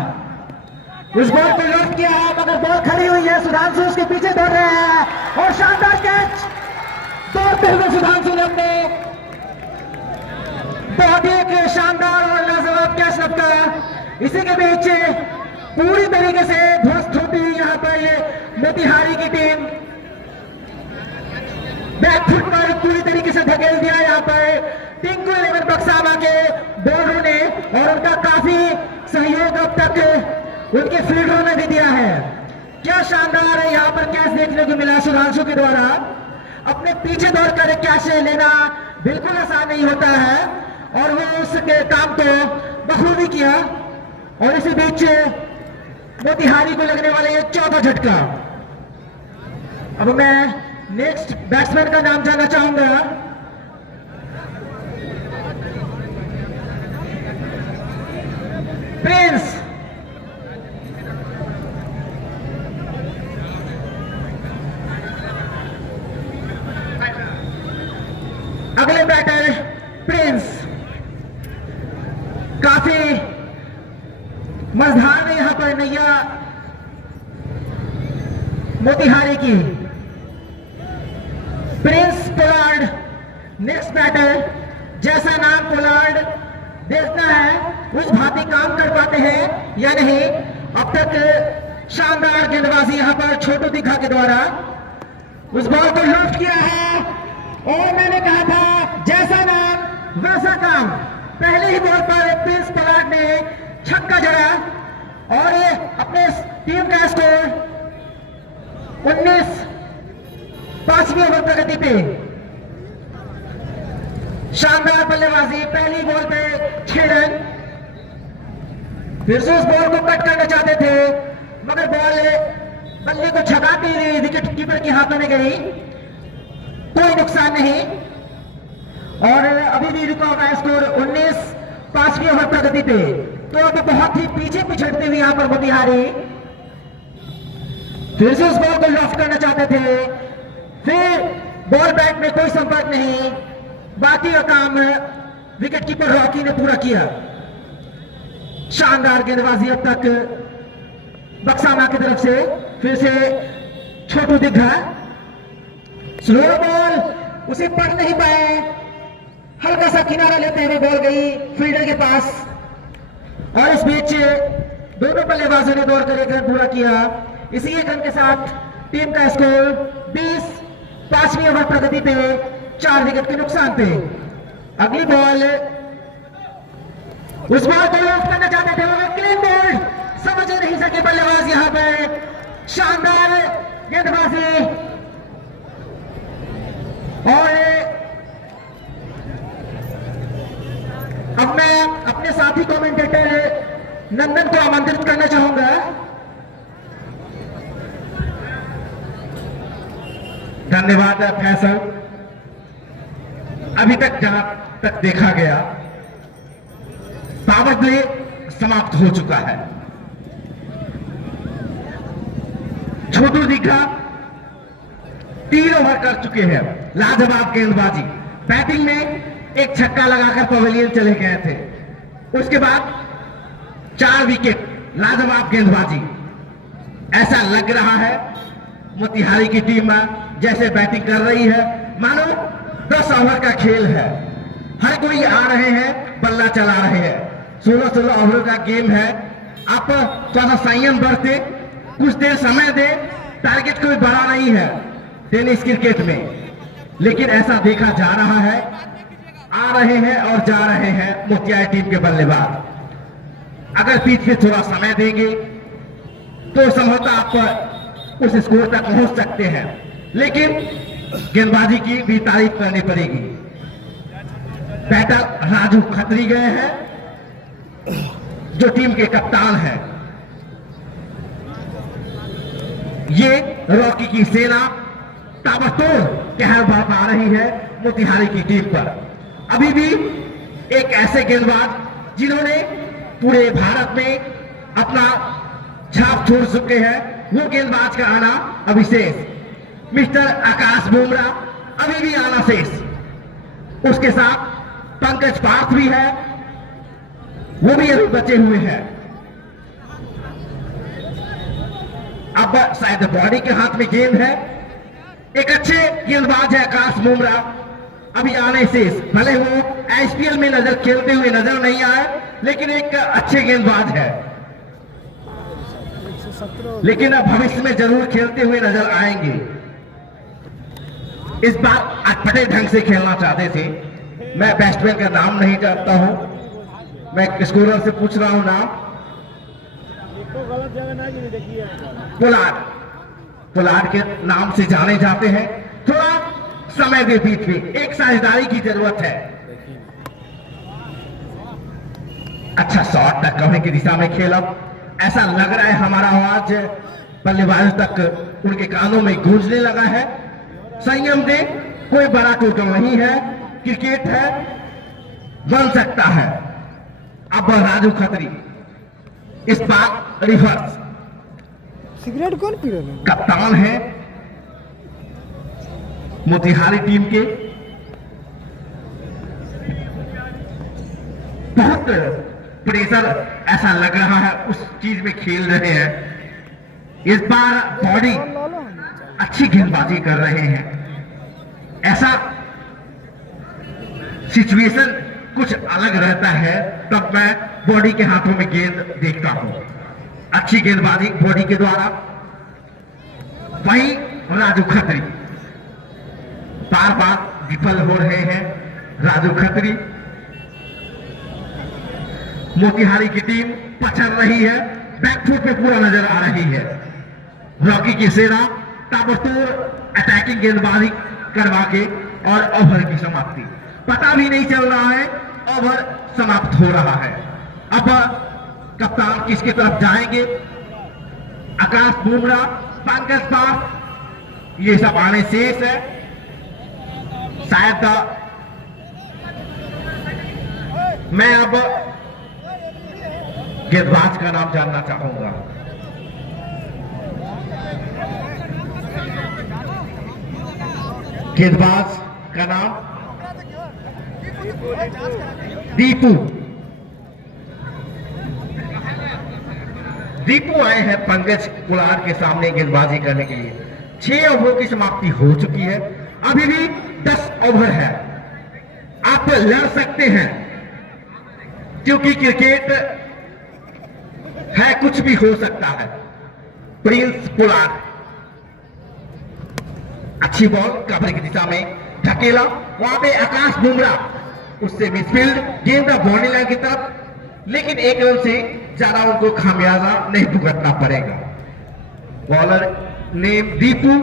उस बॉल को लॉक किया है मगर बॉल खड़ी हुई है। सुधांशु उसके पीछे दौड़ रहे हैं और शानदार कैच, दौड़ते हुए सुधांशु ने अपने बहुत ही शानदार और लाजवाब कैच लगता। इसी के बीच पूरी तरीके से ध्वस्त होती हुई यहां पर मोतिहारी की टीम बैकफुट पर पूरी तरीके से धकेल दिया यहां पर टिंकू 11 बक्सामा के बॉलरों ने। और उनका काफी सहयोग अब तक उनके फील्डरों ने भी दिया है। क्या शानदार है यहाँ पर कैच देखने को मिला सुधांशु के द्वारा। अपने पीछे दौड़कर कैच लेना बिल्कुल आसान नहीं होता है और वो उसके काम को बखूबी किया। और इसी बीच मोतिहारी को लगने वाला ये 14वां झटका। अब मैं नेक्स्ट बैट्समैन का नाम जानना चाहूंगा। प्रिंस काफी मझधार में यहां पर नैया मोतिहारी की। प्रिंस पोलार्ड नेक्स्ट बैटर, जैसा नाम पोलार्ड देखना है उस भांति काम कर पाते हैं या नहीं। अब तक शानदार गेंदबाजी यहां पर छोटू दिखा के द्वारा उस बॉल को लॉफ्ट किया है और मैंने कहा था जैसा नाम वैसा काम। पहले ही बॉल पर प्रिंस पोलार्ड ने छक्का जड़ा और अपने टीम का स्कोर 19 पांचवीं ओवर प्रगति पे। शानदार बल्लेबाजी, पहली बॉल पे 6 रन। फिर से उस बॉल को कट करना चाहते थे मगर बॉल बल्ले को छकाती रही, विकेट कीपर के हाथों में गई, कोई नुकसान नहीं और अभी भी रुका हुआ स्कोर 19 पांचवीं ओवर प्रगति पे। तो अब बहुत ही पीछे पिछड़ते हुए यहां पर मोतिहारी फिर से उस बॉल को लॉफ्ट करना चाहते थे, फिर बॉल बैट में कोई संपर्क नहीं। बाकी का काम विकेट कीपर रॉकी ने पूरा किया। शानदार गेंदबाजी अब तक बक्साना की तरफ से। फिर से छोटू दिखा, स्लो बॉल उसे पढ़ नहीं पाए, हल्का सा किनारा लेते हुए बॉल गई फील्डर के पास और इस बीच दोनों बल्लेबाजों ने दौड़ कर एक रन पूरा किया। इसी एक रन के साथ टीम का स्कोर 20 पांचवीं ओवर प्रगति पे 4 विकेट के नुकसान पे। अगली बॉल उस बॉल को लॉफ्ट करना चाहते थे मगर क्लीन बॉल समझ नहीं सके बल्लेबाज। यहां पे शानदार गेंदबाजी और अब मैं अपने साथी कमेंटेटर नंदन को आमंत्रित करना चाहूंगा। धन्यवाद फैसल। अभी तक जहां तक देखा गया पावर प्ले समाप्त हो चुका है। छोटू दिखा 3 ओवर कर चुके हैं, लाजवाब गेंदबाजी। बैटिंग में एक छक्का लगाकर पवेलियन चले गए थे, उसके बाद 4 विकेट, लाजवाब गेंदबाजी। ऐसा लग रहा है मोतिहारी की टीम जैसे बैटिंग कर रही है मानो 10 ओवर का खेल है। हर कोई आ रहे हैं, बल्ला चला रहे हैं। 16-16 ओवर का गेम है। आप थोड़ा संयम बरते, कुछ देर समय दे, टारगेट कोई बड़ा नहीं है टेनिस क्रिकेट में, लेकिन ऐसा देखा जा रहा है। आ रहे हैं और जा रहे हैं मोतिहारी टीम के बल्लेबाज। अगर पिच पे थोड़ा समय देंगे तो संभवतः आप उस स्कोर तक पहुंच सकते हैं, लेकिन गेंदबाजी की भी तारीफ करनी पड़ेगी। बैटर राजू खत्री गए हैं जो टीम के कप्तान हैं। ये रॉकी की सेना ताबड़तोड़ कहर बरपा रही है मोतिहारी की टीम पर। अभी भी एक ऐसे गेंदबाज जिन्होंने पूरे भारत में अपना छाप छोड़ चुके हैं, वो गेंदबाज का आना अभी शेष। मिस्टर आकाश बुमराह अभी भी आना शेष। उसके साथ पंकज पार्थ भी है, वो भी अभी बचे हुए हैं। अब शायद बॉडी के हाथ में गेंद है। एक अच्छे गेंदबाज है आकाश बुमराह, अभी आने शेष। भले वो आईपीएल में नजर खेलते हुए नजर नहीं आए, लेकिन एक अच्छे गेंदबाज है, लेकिन अब भविष्य में जरूर खेलते हुए नजर आएंगे। इस बार अटपटे ढंग से खेलना चाहते थे। मैं बैट्समैन का नाम नहीं जानता हूं, मैं स्कोरर से पूछ रहा हूं नाम। पोलार्ड के नाम से जाने जाते हैं। थोड़ा समय दे बीच में, एक साझेदारी की जरूरत है। अच्छा शॉट तक कवरे की दिशा में खेला, ऐसा लग रहा है हमारा आवाज बल्लेबाज तक उनके कानों में गूंजने लगा है। संयम दे, कोई बड़ा टोटल नहीं है, क्रिकेट है, बन सकता है। अब राजू खत्री इस बार रिवर्स। सिगरेट कौन पी रहे हैं? कप्तान है मोतिहारी टीम के। बहुत प्रेशर ऐसा लग रहा है उस चीज में खेल रहे हैं। इस बार बॉडी अच्छी गेंदबाजी कर रहे हैं। ऐसा सिचुएशन कुछ अलग रहता है तब मैं बॉडी के हाथों में गेंद देखता हूं। अच्छी गेंदबाजी बॉडी के द्वारा। वहीं राजू खत्री बार बार विफल हो रहे हैं। राजू खत्री, मोतिहारी की टीम पछड़ रही है, बैकफुट पे पूरा नजर आ रही है। रॉकी की सेना ताबड़तोड़ अटैकिंग गेंदबाजी करवा के और ओवर की समाप्ति। पता भी नहीं चल रहा है ओवर समाप्त हो रहा है। अब कप्तान किसकी तरफ जाएंगे? आकाश बुमराह, पंकज पाल, ये सब आने शेष है। शायद मैं अब गेंदबाज का नाम जानना चाहूंगा। गेंदबाज का नाम दीपू। दीपू आए हैं पंकज कुलार के सामने गेंदबाजी करने के लिए। 6 ओवर की समाप्ति हो चुकी है, अभी भी 10 ओवर है। आप लड़ सकते हैं क्योंकि क्रिकेट है, कुछ भी हो सकता है। प्रिंस कुलार, अच्छी बॉल कवर की दिशा में ढकेला, वहां पे आकाश बुमराह, उससे मिसफील्ड गेंद बॉडी लाइन की तरफ, लेकिन 1 रन से ज्यादा उनको खामियाजा नहीं भुगतना पड़ेगा। बॉलर नेम दीपू,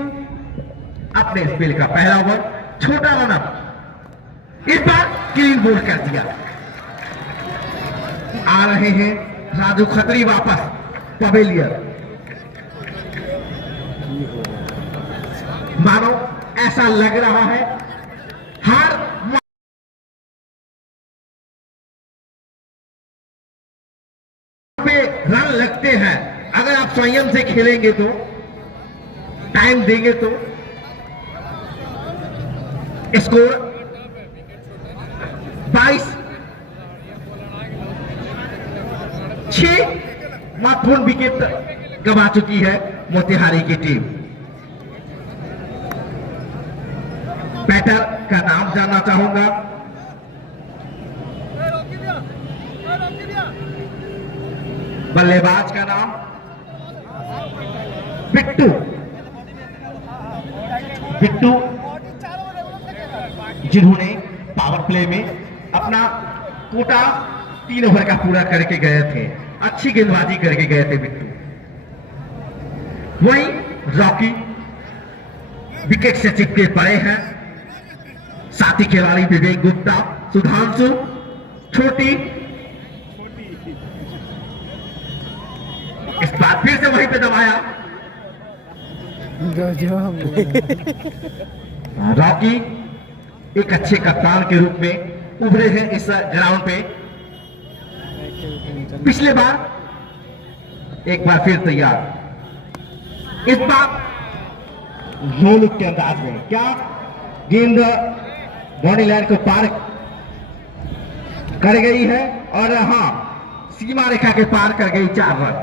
अपने स्पेल का पहला ओवर, छोटा रन अप, इस बार क्लीन बोल्ड कर दिया। आ रहे हैं राजू खत्री वापस पवेलियन। मानो ऐसा लग रहा है हर पे रन लगते हैं। अगर आप संयम से खेलेंगे तो, टाइम देंगे तो। स्कोर 22। 6 महत्वपूर्ण विकेट गंवा चुकी है मोतिहारी की टीम। बैटर का नाम जानना चाहूंगा। बल्लेबाज का नाम बिट्टू। बिट्टू जिन्होंने पावर प्ले में अपना कोटा 3 ओवर का पूरा करके गए थे, अच्छी गेंदबाजी करके गए थे बिट्टू। वहीं रॉकी विकेट से चिपके पड़े हैं। साथी खिलाड़ी विवेक गुप्ता, सुधांशु, छोटी, इस बार फिर से वहीं पे दबाया। रॉकी एक अच्छे कप्तान के रूप में उभरे हैं इस ग्राउंड पे। पिछले बार एक बार फिर तैयार, इस बार नो लुक के अंदाज में। क्या गेंद बॉडी लाइन को पार कर गई है और हां, सीमा रेखा के पार कर गई 4 रन।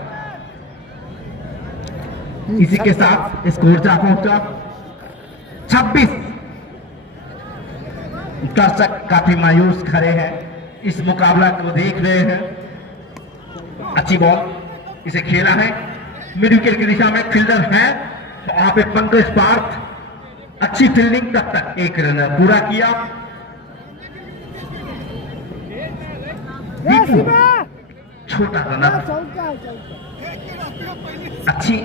इसी के साथ स्कोर जा पहुंचा 26। दर्शक काफी मायूस खड़े हैं, इस मुकाबला को देख रहे हैं। अच्छी बॉल इसे खेला है मिड विकेट की दिशा में, फील्डर है वहां पे पंकज पार्थ, अच्छी फील्डिंग, तब तक 1 रन पूरा किया। छोटा रन, अच्छी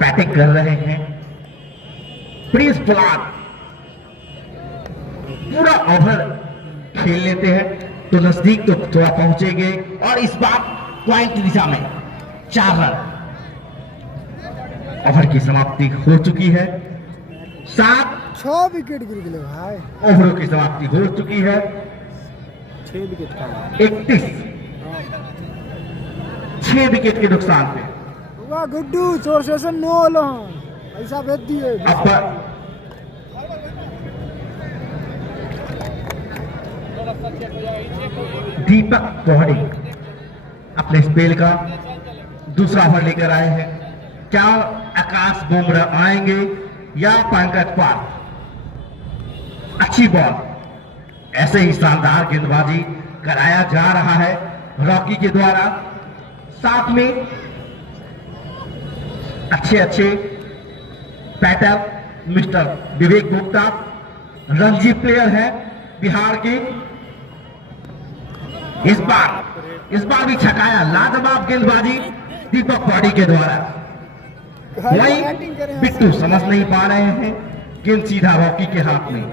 बैटिंग कर रहे हैं प्रिंस कुलार। पूरा ओवर खेल लेते हैं तो नजदीक तो थोड़ा पहुंचेंगे, और इस बार पॉइंट की दिशा में 4 रन। ओवर की समाप्ति हो चुकी है। 6 विकेट गिर गए भाई। ओवरों की समाप्ति हो चुकी है। 6 विकेट का 31, 6 विकेट के नुकसान पे। वाह गुड्डू, चोर सेशन नो ऐसा भेज दिए। अब दीपक पौड़ी अपने स्पेल का दूसरा ओवर लेकर आए हैं। क्या आकाश बुमराह आएंगे या पंकज पाल? अच्छी बॉल, ऐसे ही शानदार गेंदबाजी कराया जा रहा है रॉकी के द्वारा। साथ में अच्छे बैटर मिस्टर विवेक गुप्ता, रणजी प्लेयर है बिहार के। इस बार भी छकाया, लाजवाब गेंदबाजी दीपक पौड़ी के द्वारा। वही बिट्टू समझ नहीं पा रहे हैं, गेंद सीधा रॉकी के हाथ में।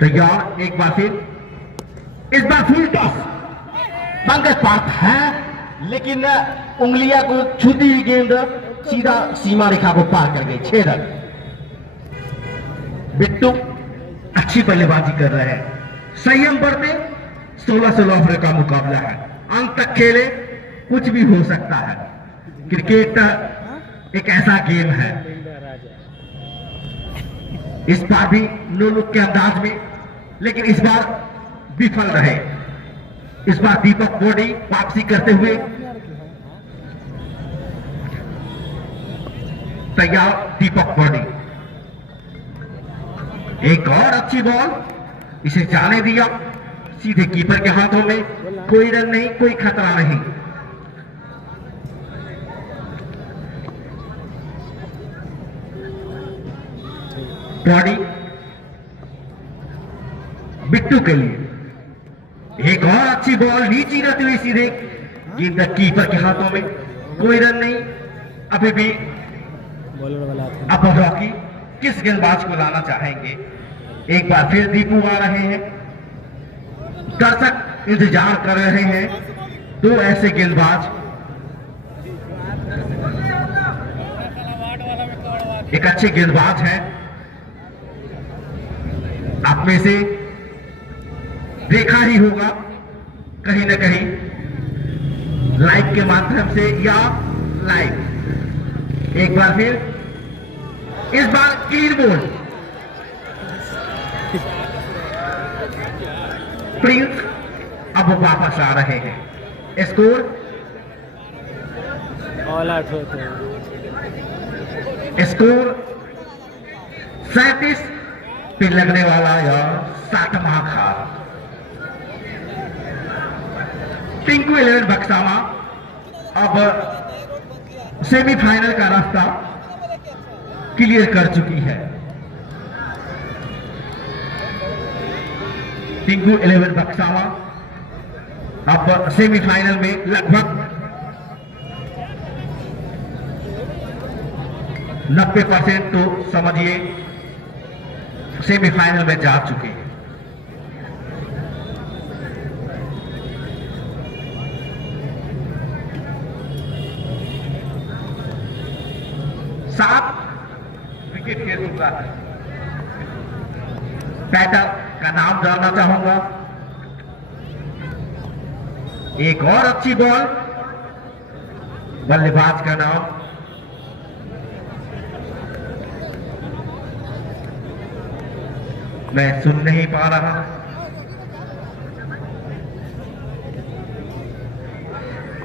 तैयार, एक बार फिर, इस बार फुल टॉस पंकज पाल है, लेकिन उंगलियां को छूती हुई गेंद सीधा सीमा रेखा को पार कर गई। 6 रन। बिट्टू अच्छी बल्लेबाजी कर रहे हैं, संयम बरते। 16 ओवर का मुकाबला है, अंत तक खेले, कुछ भी हो सकता है। क्रिकेट एक ऐसा गेम है। इस बार भी नो लुक के अंदाज में, लेकिन इस बार विफल रहे। इस बार दीपक पौड़ी वापसी करते हुए। तैयार, दीपक पौड़ी, एक और अच्छी बॉल, इसे जाने दिया सीधे कीपर के हाथों में। कोई रन नहीं, कोई खतरा नहीं। पौड़ी बिट्टू के लिए एक और अच्छी बॉल, नीचे रहती हुई सीधे गेंद कीपर के हाथों में। कोई रन नहीं, अभी भी। अब रॉकी किस गेंदबाज को लाना चाहेंगे? एक बार फिर दीपू आ रहे हैं, दर्शक इंतजार कर रहे हैं। 2 ऐसे गेंदबाज, एक अच्छे गेंदबाज हैं, आप में से देखा ही होगा कहीं ना कहीं लाइव के माध्यम से या लाइव। एक बार फिर, इस बार क्लीन बोल्ड, प्रिंस अब वापस आ रहे हैं। स्कोर ऑल आउट होते हैं। स्कोर 37 पे लगने वाला या 7वां खाल। टिंकू 11 बक्सामा अब सेमीफाइनल का रास्ता क्लियर कर चुकी है। टिंकू 11 बक्सामा अब सेमीफाइनल में लगभग 90% तो समझिए सेमीफाइनल में जा चुके हैं। सात विकेट खेल चुका है। बैटर का नाम जानना चाहूंगा। एक और अच्छी बॉल, बल्लेबाज का नाम मैं सुन नहीं पा रहा।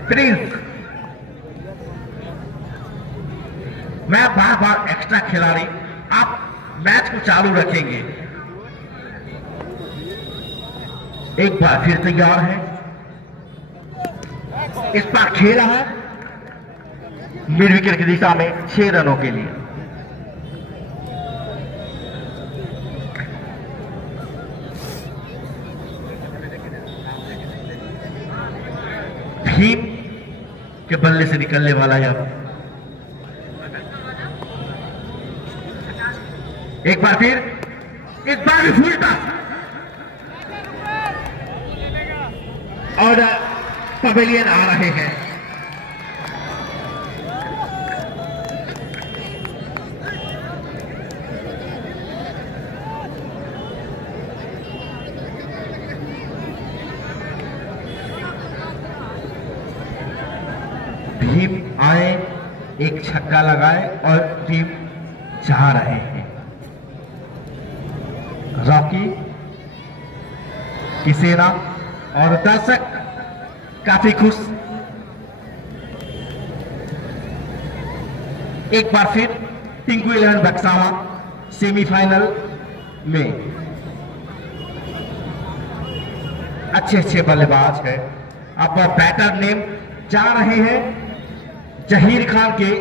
प्रिंस, मैं बार बार एक्स्ट्रा खिलाड़ी, आप मैच को चालू रखेंगे। एक बार फिर तैयार है, इस बार खेला है मिड विकेट की दिशा में 6 रनों के लिए। भीम के बल्ले से निकलने वाला है। एक बार फिर, इस बार भी फुल टॉस और पवेलियन आ रहे हैं। भीम आए, एक छक्का लगाए और टीम जा रहे हैं। की सेना और दर्शक काफी खुश। एक बार फिर टिंकू 11 बक्सावा सेमीफाइनल में अच्छे बल्लेबाज है। अब बैटर नेम जा रहे हैं जहीर खान के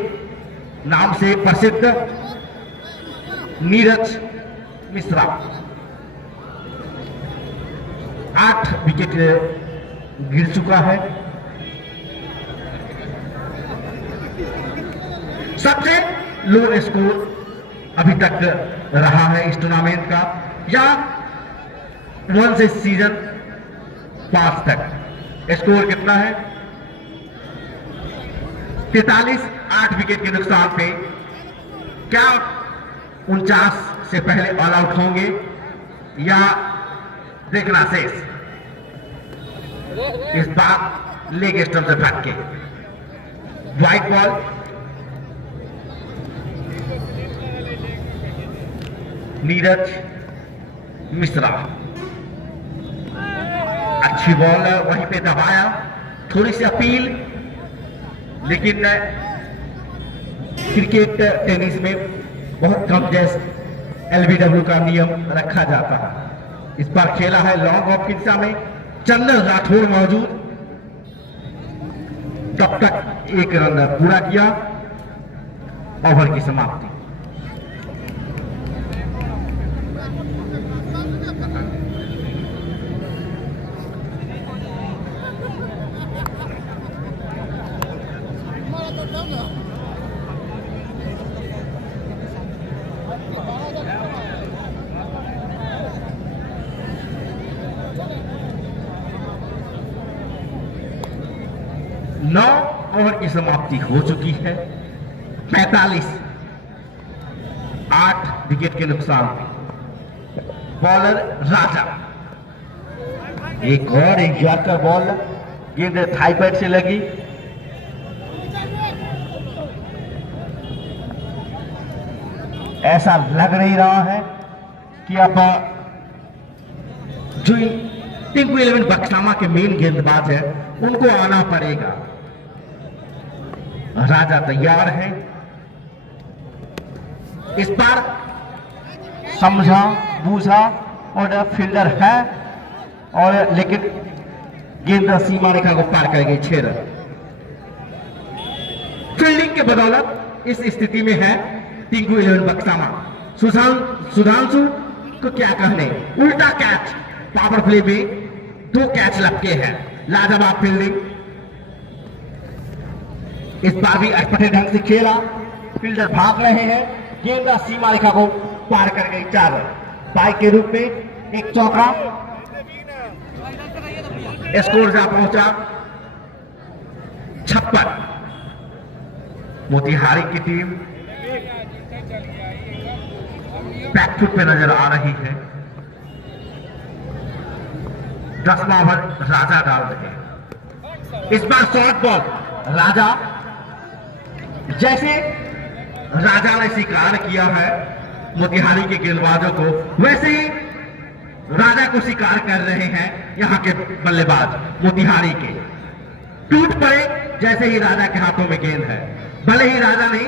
नाम से प्रसिद्ध नीरज मिश्रा। 8 विकेट गिर चुका है। सबसे लो स्कोर अभी तक रहा है इस टूर्नामेंट का, या 1 से सीजन 5 तक स्कोर कितना है? 43। 8 विकेट के नुकसान पे क्या 49 से पहले ऑल आउट होंगे या देखना शेष? इस बार लेग स्टंप से फट के व्हाइट बॉल। नीरज मिश्रा अच्छी बॉल वहीं पे दबाया, थोड़ी सी अपील, लेकिन क्रिकेट टेनिस में बहुत कम जैस एलबीडब्ल्यू का नियम रखा जाता है। इस बार खेला है लॉन्ग ऑफ की दिशा में, चंदन राठौड़ मौजूद, तब तक 1 रन पूरा किया। ओवर की समाप्ति। नौ ओवर की समाप्ति हो चुकी है। 45। 8 विकेट के नुकसान। बॉलर राजा, एक और यॉर्कर बॉल, गेंद थाई पैड से लगी। ऐसा लग नहीं रहा है कि अब जो टिंकू 11 बक्सामा के मेन गेंदबाज है उनको आना पड़ेगा। राजा तैयार है। इस बार समझा बूझा और फील्डर है, और लेकिन गेंद सीमा रेखा को पार कर गई। 6 रन फील्डिंग के बदौलत इस स्थिति में है टिंकू 11 बक्सामा। सुधांशु को क्या कहने, उल्टा कैच। पावर प्ले में 2 कैच लपके हैं। लाजवाब फील्डिंग। इस बार भी अटपटे ढंग से खेला, फील्डर भाग रहे हैं, गेंद सीमा रेखा को पार कर गई। 4 रन पाई के रूप में 1 चौका। स्कोर जा पहुंचा 56। मोतिहारी की टीम बैकफुट पे नजर आ रही है। 10वां ओवर राजा डाल रहे हैं। इस बार शॉर्ट बॉल राजा, जैसे राजा ने स्वीकार किया है मोतिहारी के गेंदबाजों को, वैसे ही राजा को स्वीकार कर रहे हैं यहां के बल्लेबाज मोतिहारी के। टूट पड़े जैसे ही राजा के हाथों में गेंद है। भले ही राजा ने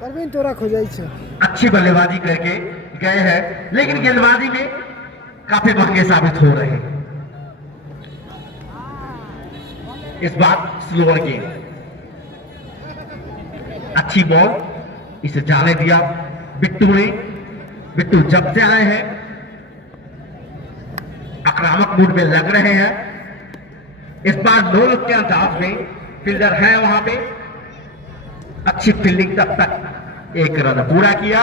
परवीन तोरा खोजाई छे, अच्छी बल्लेबाजी करके गए हैं, लेकिन गेंदबाजी में काफी महंगे साबित हो रहे हैं। इस बार स्लोअर गेंद, अच्छी बॉल, इसे जाने दिया बिट्टू ने। बिट्टू जब से आए हैं आक्रामक मूड में लग रहे हैं। इस बार 9 रन के अंदाज में फील्डर है वहां पे, अच्छी फील्डिंग, तब तक 1 रन पूरा किया।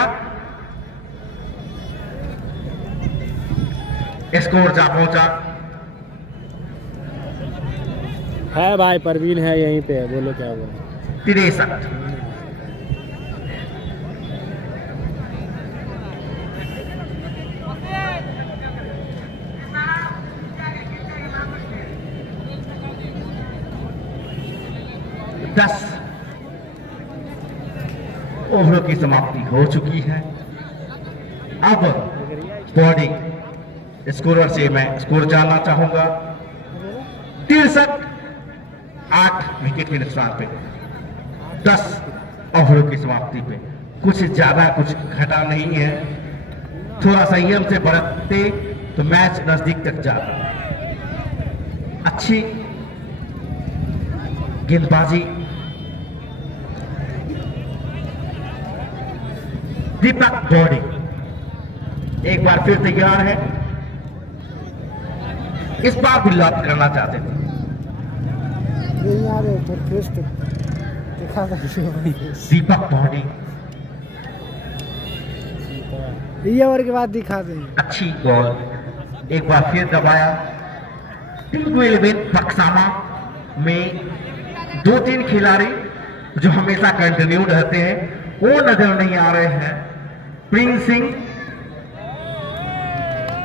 स्कोर जा पहुंचा है भाई, परवीन है यहीं पे, बोलो क्या हुआ। 63। ओवरों की समाप्ति हो चुकी है। अब बॉडी स्कोरर से मैं स्कोर जानना चाहूंगा। 63 विकेट के नुकसान पे 10 ओवरों की समाप्ति पे कुछ ज्यादा कुछ घटा नहीं है। थोड़ा संयम से बरतते तो मैच नजदीक तक जाता। अच्छी गेंदबाजी दीपक बॉडी एक बार फिर तैयार है। इस बार भी लॉक करना चाहते थे। दीपक बॉडी ये ओवर के बाद दिखा देंगे। अच्छी बॉल एक बार फिर दबाया। टिंकू 11 बक्सामा में 2-3 खिलाड़ी जो हमेशा कंटिन्यू रहते हैं वो नजर नहीं आ रहे हैं। प्रिंस सिंह,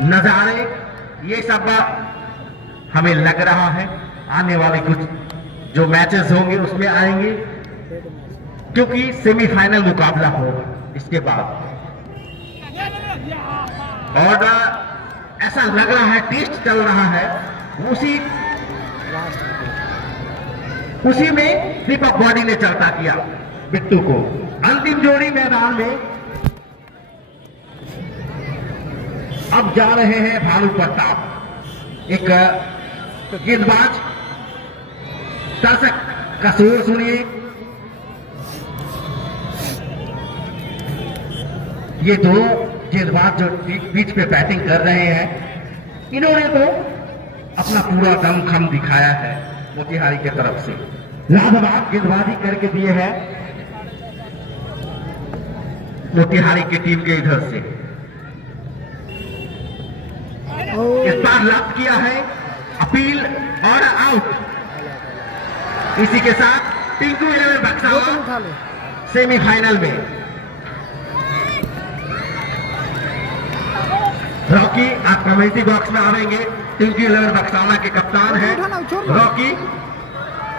नजारे, ये सब हमें लग रहा है आने वाले कुछ जो मैचेस होंगे उसमें आएंगे, क्योंकि सेमीफाइनल मुकाबला होगा इसके बाद। और ऐसा लग रहा है टेस्ट चल रहा है, उसी में दीपक बॉडी ने चलता किया बिट्टू को। अंतिम जोड़ी मैदान में अब जा रहे हैं भानु प्रताप। एक गेंदबाज, दर्शक का शोर सुनिए। ये दो गेंदबाज जो पिच पे बैटिंग कर रहे हैं, इन्होंने तो अपना पूरा दमखम दिखाया है मोतिहारी की तरफ से। लाजवाब गेंदबाजी करके दिए हैं मोतिहारी की टीम के इधर से। इस बार लाभ किया है, अपील और आउट। इसी के साथ टिंकू 11 बक्सावा सेमीफाइनल में। रॉकी आप कमेटी बॉक्स में आएंगे। टिंकू 11 बक्सावा के कप्तान है रॉकी,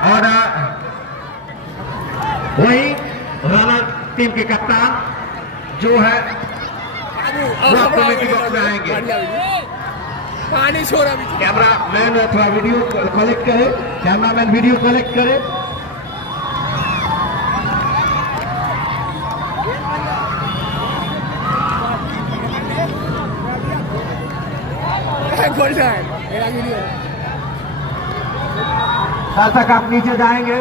और वही राणा टीम के कप्तान जो है वो कमेटी बॉक्स में आएंगे। पानी छोड़ा कैमरा मैन थोड़ा वीडियो कलेक्ट करे, कैमरामैन वीडियो कलेक्ट करे। दर्शक आप नीचे जाएंगे,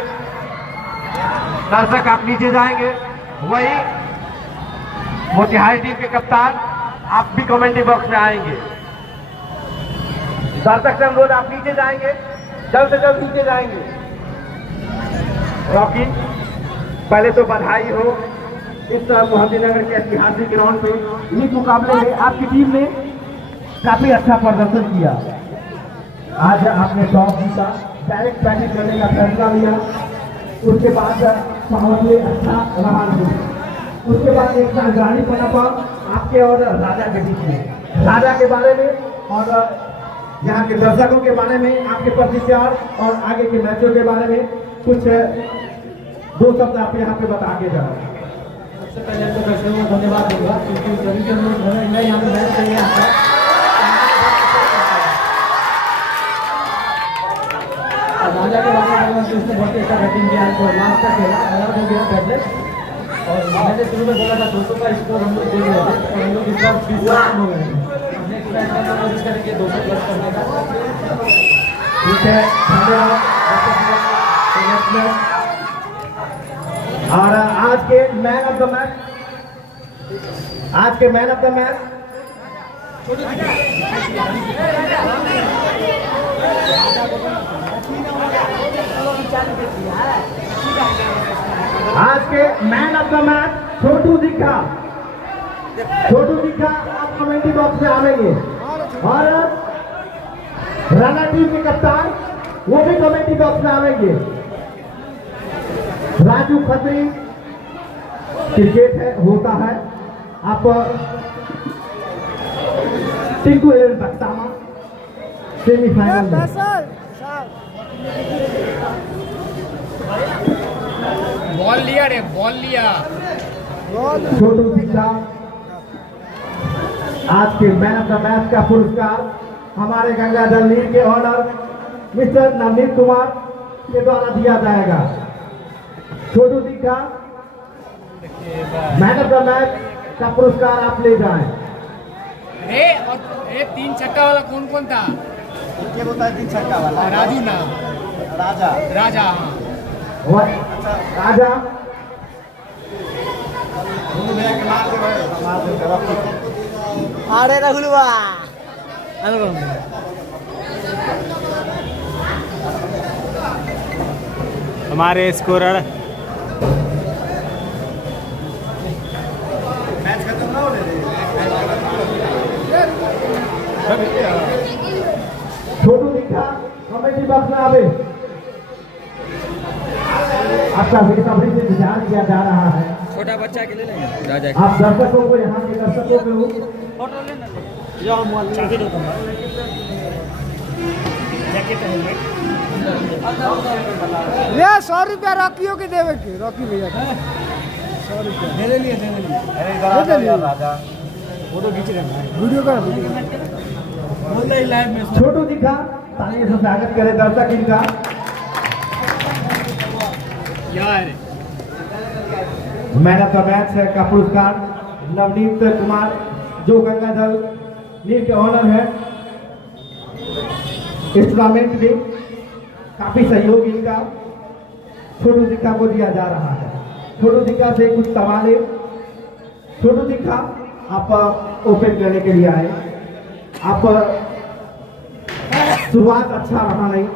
दर्शक आप नीचे जाएंगे। वही मोतिहारी टीम के कप्तान आप भी कमेंट्री बॉक्स में आएंगे। दर्शक से अनुरोध आप नीचे जाएंगे, जल्द से जल्द नीचे जाएंगे। रॉकी, पहले तो बधाई हो इस मोहम्मदनगर के ऐतिहासिक ग्राउंड पे लीग मुकाबले में आपकी टीम ने काफी अच्छा प्रदर्शन किया। आज आपने टॉस जीता, डायरेक्ट बैटिंग करने का फैसला लिया, उसके बाद सामने अच्छा रहा नहीं, उसके बाद एक संग्रामी पनपा आपके और राजा के बीच में। राजा के बारे में और यहाँ के दर्शकों के बारे में, आपके प्रतिचार और आगे के मैचों के बारे में कुछ 2 शब्द आप यहाँ पे बता के जाओ। सबसे पहले तो दर्शकों को धन्यवाद दूंगा, क्योंकि सभी के अनुरोध मैं यहाँ पे मैच के लिए आता। राजा के बारे में उसने बहुत ही अच्छा बैटिंग किया, लास्ट तक खेला, आउट हो गया पहले। और मैंने शुरू में बोला था 200 का स्कोर हम लोग दे रहे थे, और हम लोग इस बार 20 हो गए। नेक्स्ट मैच में हम कोशिश करेंगे 200 प्लस करने का। ठीक है, धन्यवाद। और आज के मैन ऑफ द मैच, आज के मैन ऑफ द मैच आज के मैन ऑफ द मैच छोटू दिखा। छोटू दिखा आप कमेंट्री बॉक्स में आवेंगे, और राणा टीम के कप्तान वो भी कमेंट्री बॉक्स में आवेंगे। राजू खत्री, क्रिकेट है होता है, आप टिंकू 11 बक्सामा सेमीफाइनल में। बॉल लिया रे, बॉल लिया। छोटू दिखा आज के मैन ऑफ द मैच का पुरस्कार हमारे गंगाजल लीग के ऑनर मिस्टर नवनीत कुमार के द्वारा दिया जाएगा। Chhotu Digha man of the match का पुरस्कार आप ले जाएं। अरे 3 छक्का वाला कौन कौन था? ये होता है 3 छक्का वाला। राजू ना, राजा। राजा। हाँ, राजा अरे रघुलवा हमारे स्कोरर छोटू दीघा कमेटी बॉक्स में आवे। आपका बेसब्री से इंतजार किया जा रहा है। छोटा बच्चा के ले लेंगे। आप दर्शकों को यहाँ के दर्शकों को ये 100 रुपया रॉकियों के देवे के रॉकी भैया 100 रुपया दे लिए फोटो खींच रहे हैं वीडियो का बोलता ही लाइव में। छोटू दीघा तालियों से स्वागत करें दर्शक इनका। यार मैन ऑफ द मैच का पुरस्कार नवनीत कुमार जो गंगाजल लीग के ऑनर है। इस टूर्नामेंट में काफी सहयोग इनका छोटू दीघा को दिया जा रहा है। छोटू दीघा से कुछ सवाल है। छोटू दीघा आप ओपन करने के लिए आए। आप शुरुआत अच्छा रहा नहीं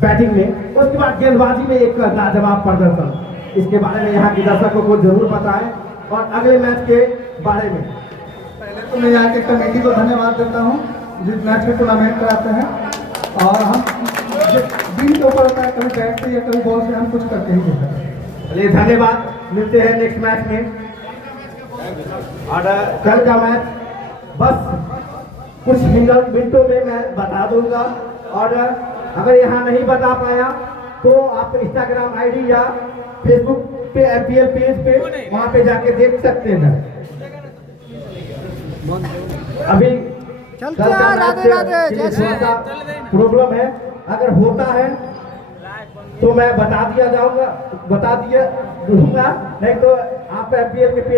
बैटिंग में, उसके बाद गेंदबाजी में एक लाजवाब प्रदर्शन। इसके बारे में यहाँ के दर्शकों को जरूर बताएं और अगले मैच के बारे में। पहले तो मैं यहाँ के कमेटी को धन्यवाद देता हूँ जिस मैच में टूर्नामेंट कराते हैं। और हम दिन के ऊपर होता है, कभी बैट से या कभी बॉल से हम कुछ करके ही देते हैं। चलिए धन्यवाद, मिलते हैं नेक्स्ट मैच में। और कल का मैच बस कुछ मिनटों में मैं बता दूंगा। और अगर यहाँ नहीं बता पाया तो आप इंस्टाग्राम आईडी या फेसबुक पे IPL पेज पे वहाँ पे जाके देख सकते हैं। अभी प्रॉब्लम है, अगर होता है तो मैं बता दूंगा, नहीं तो आप IPL के पेज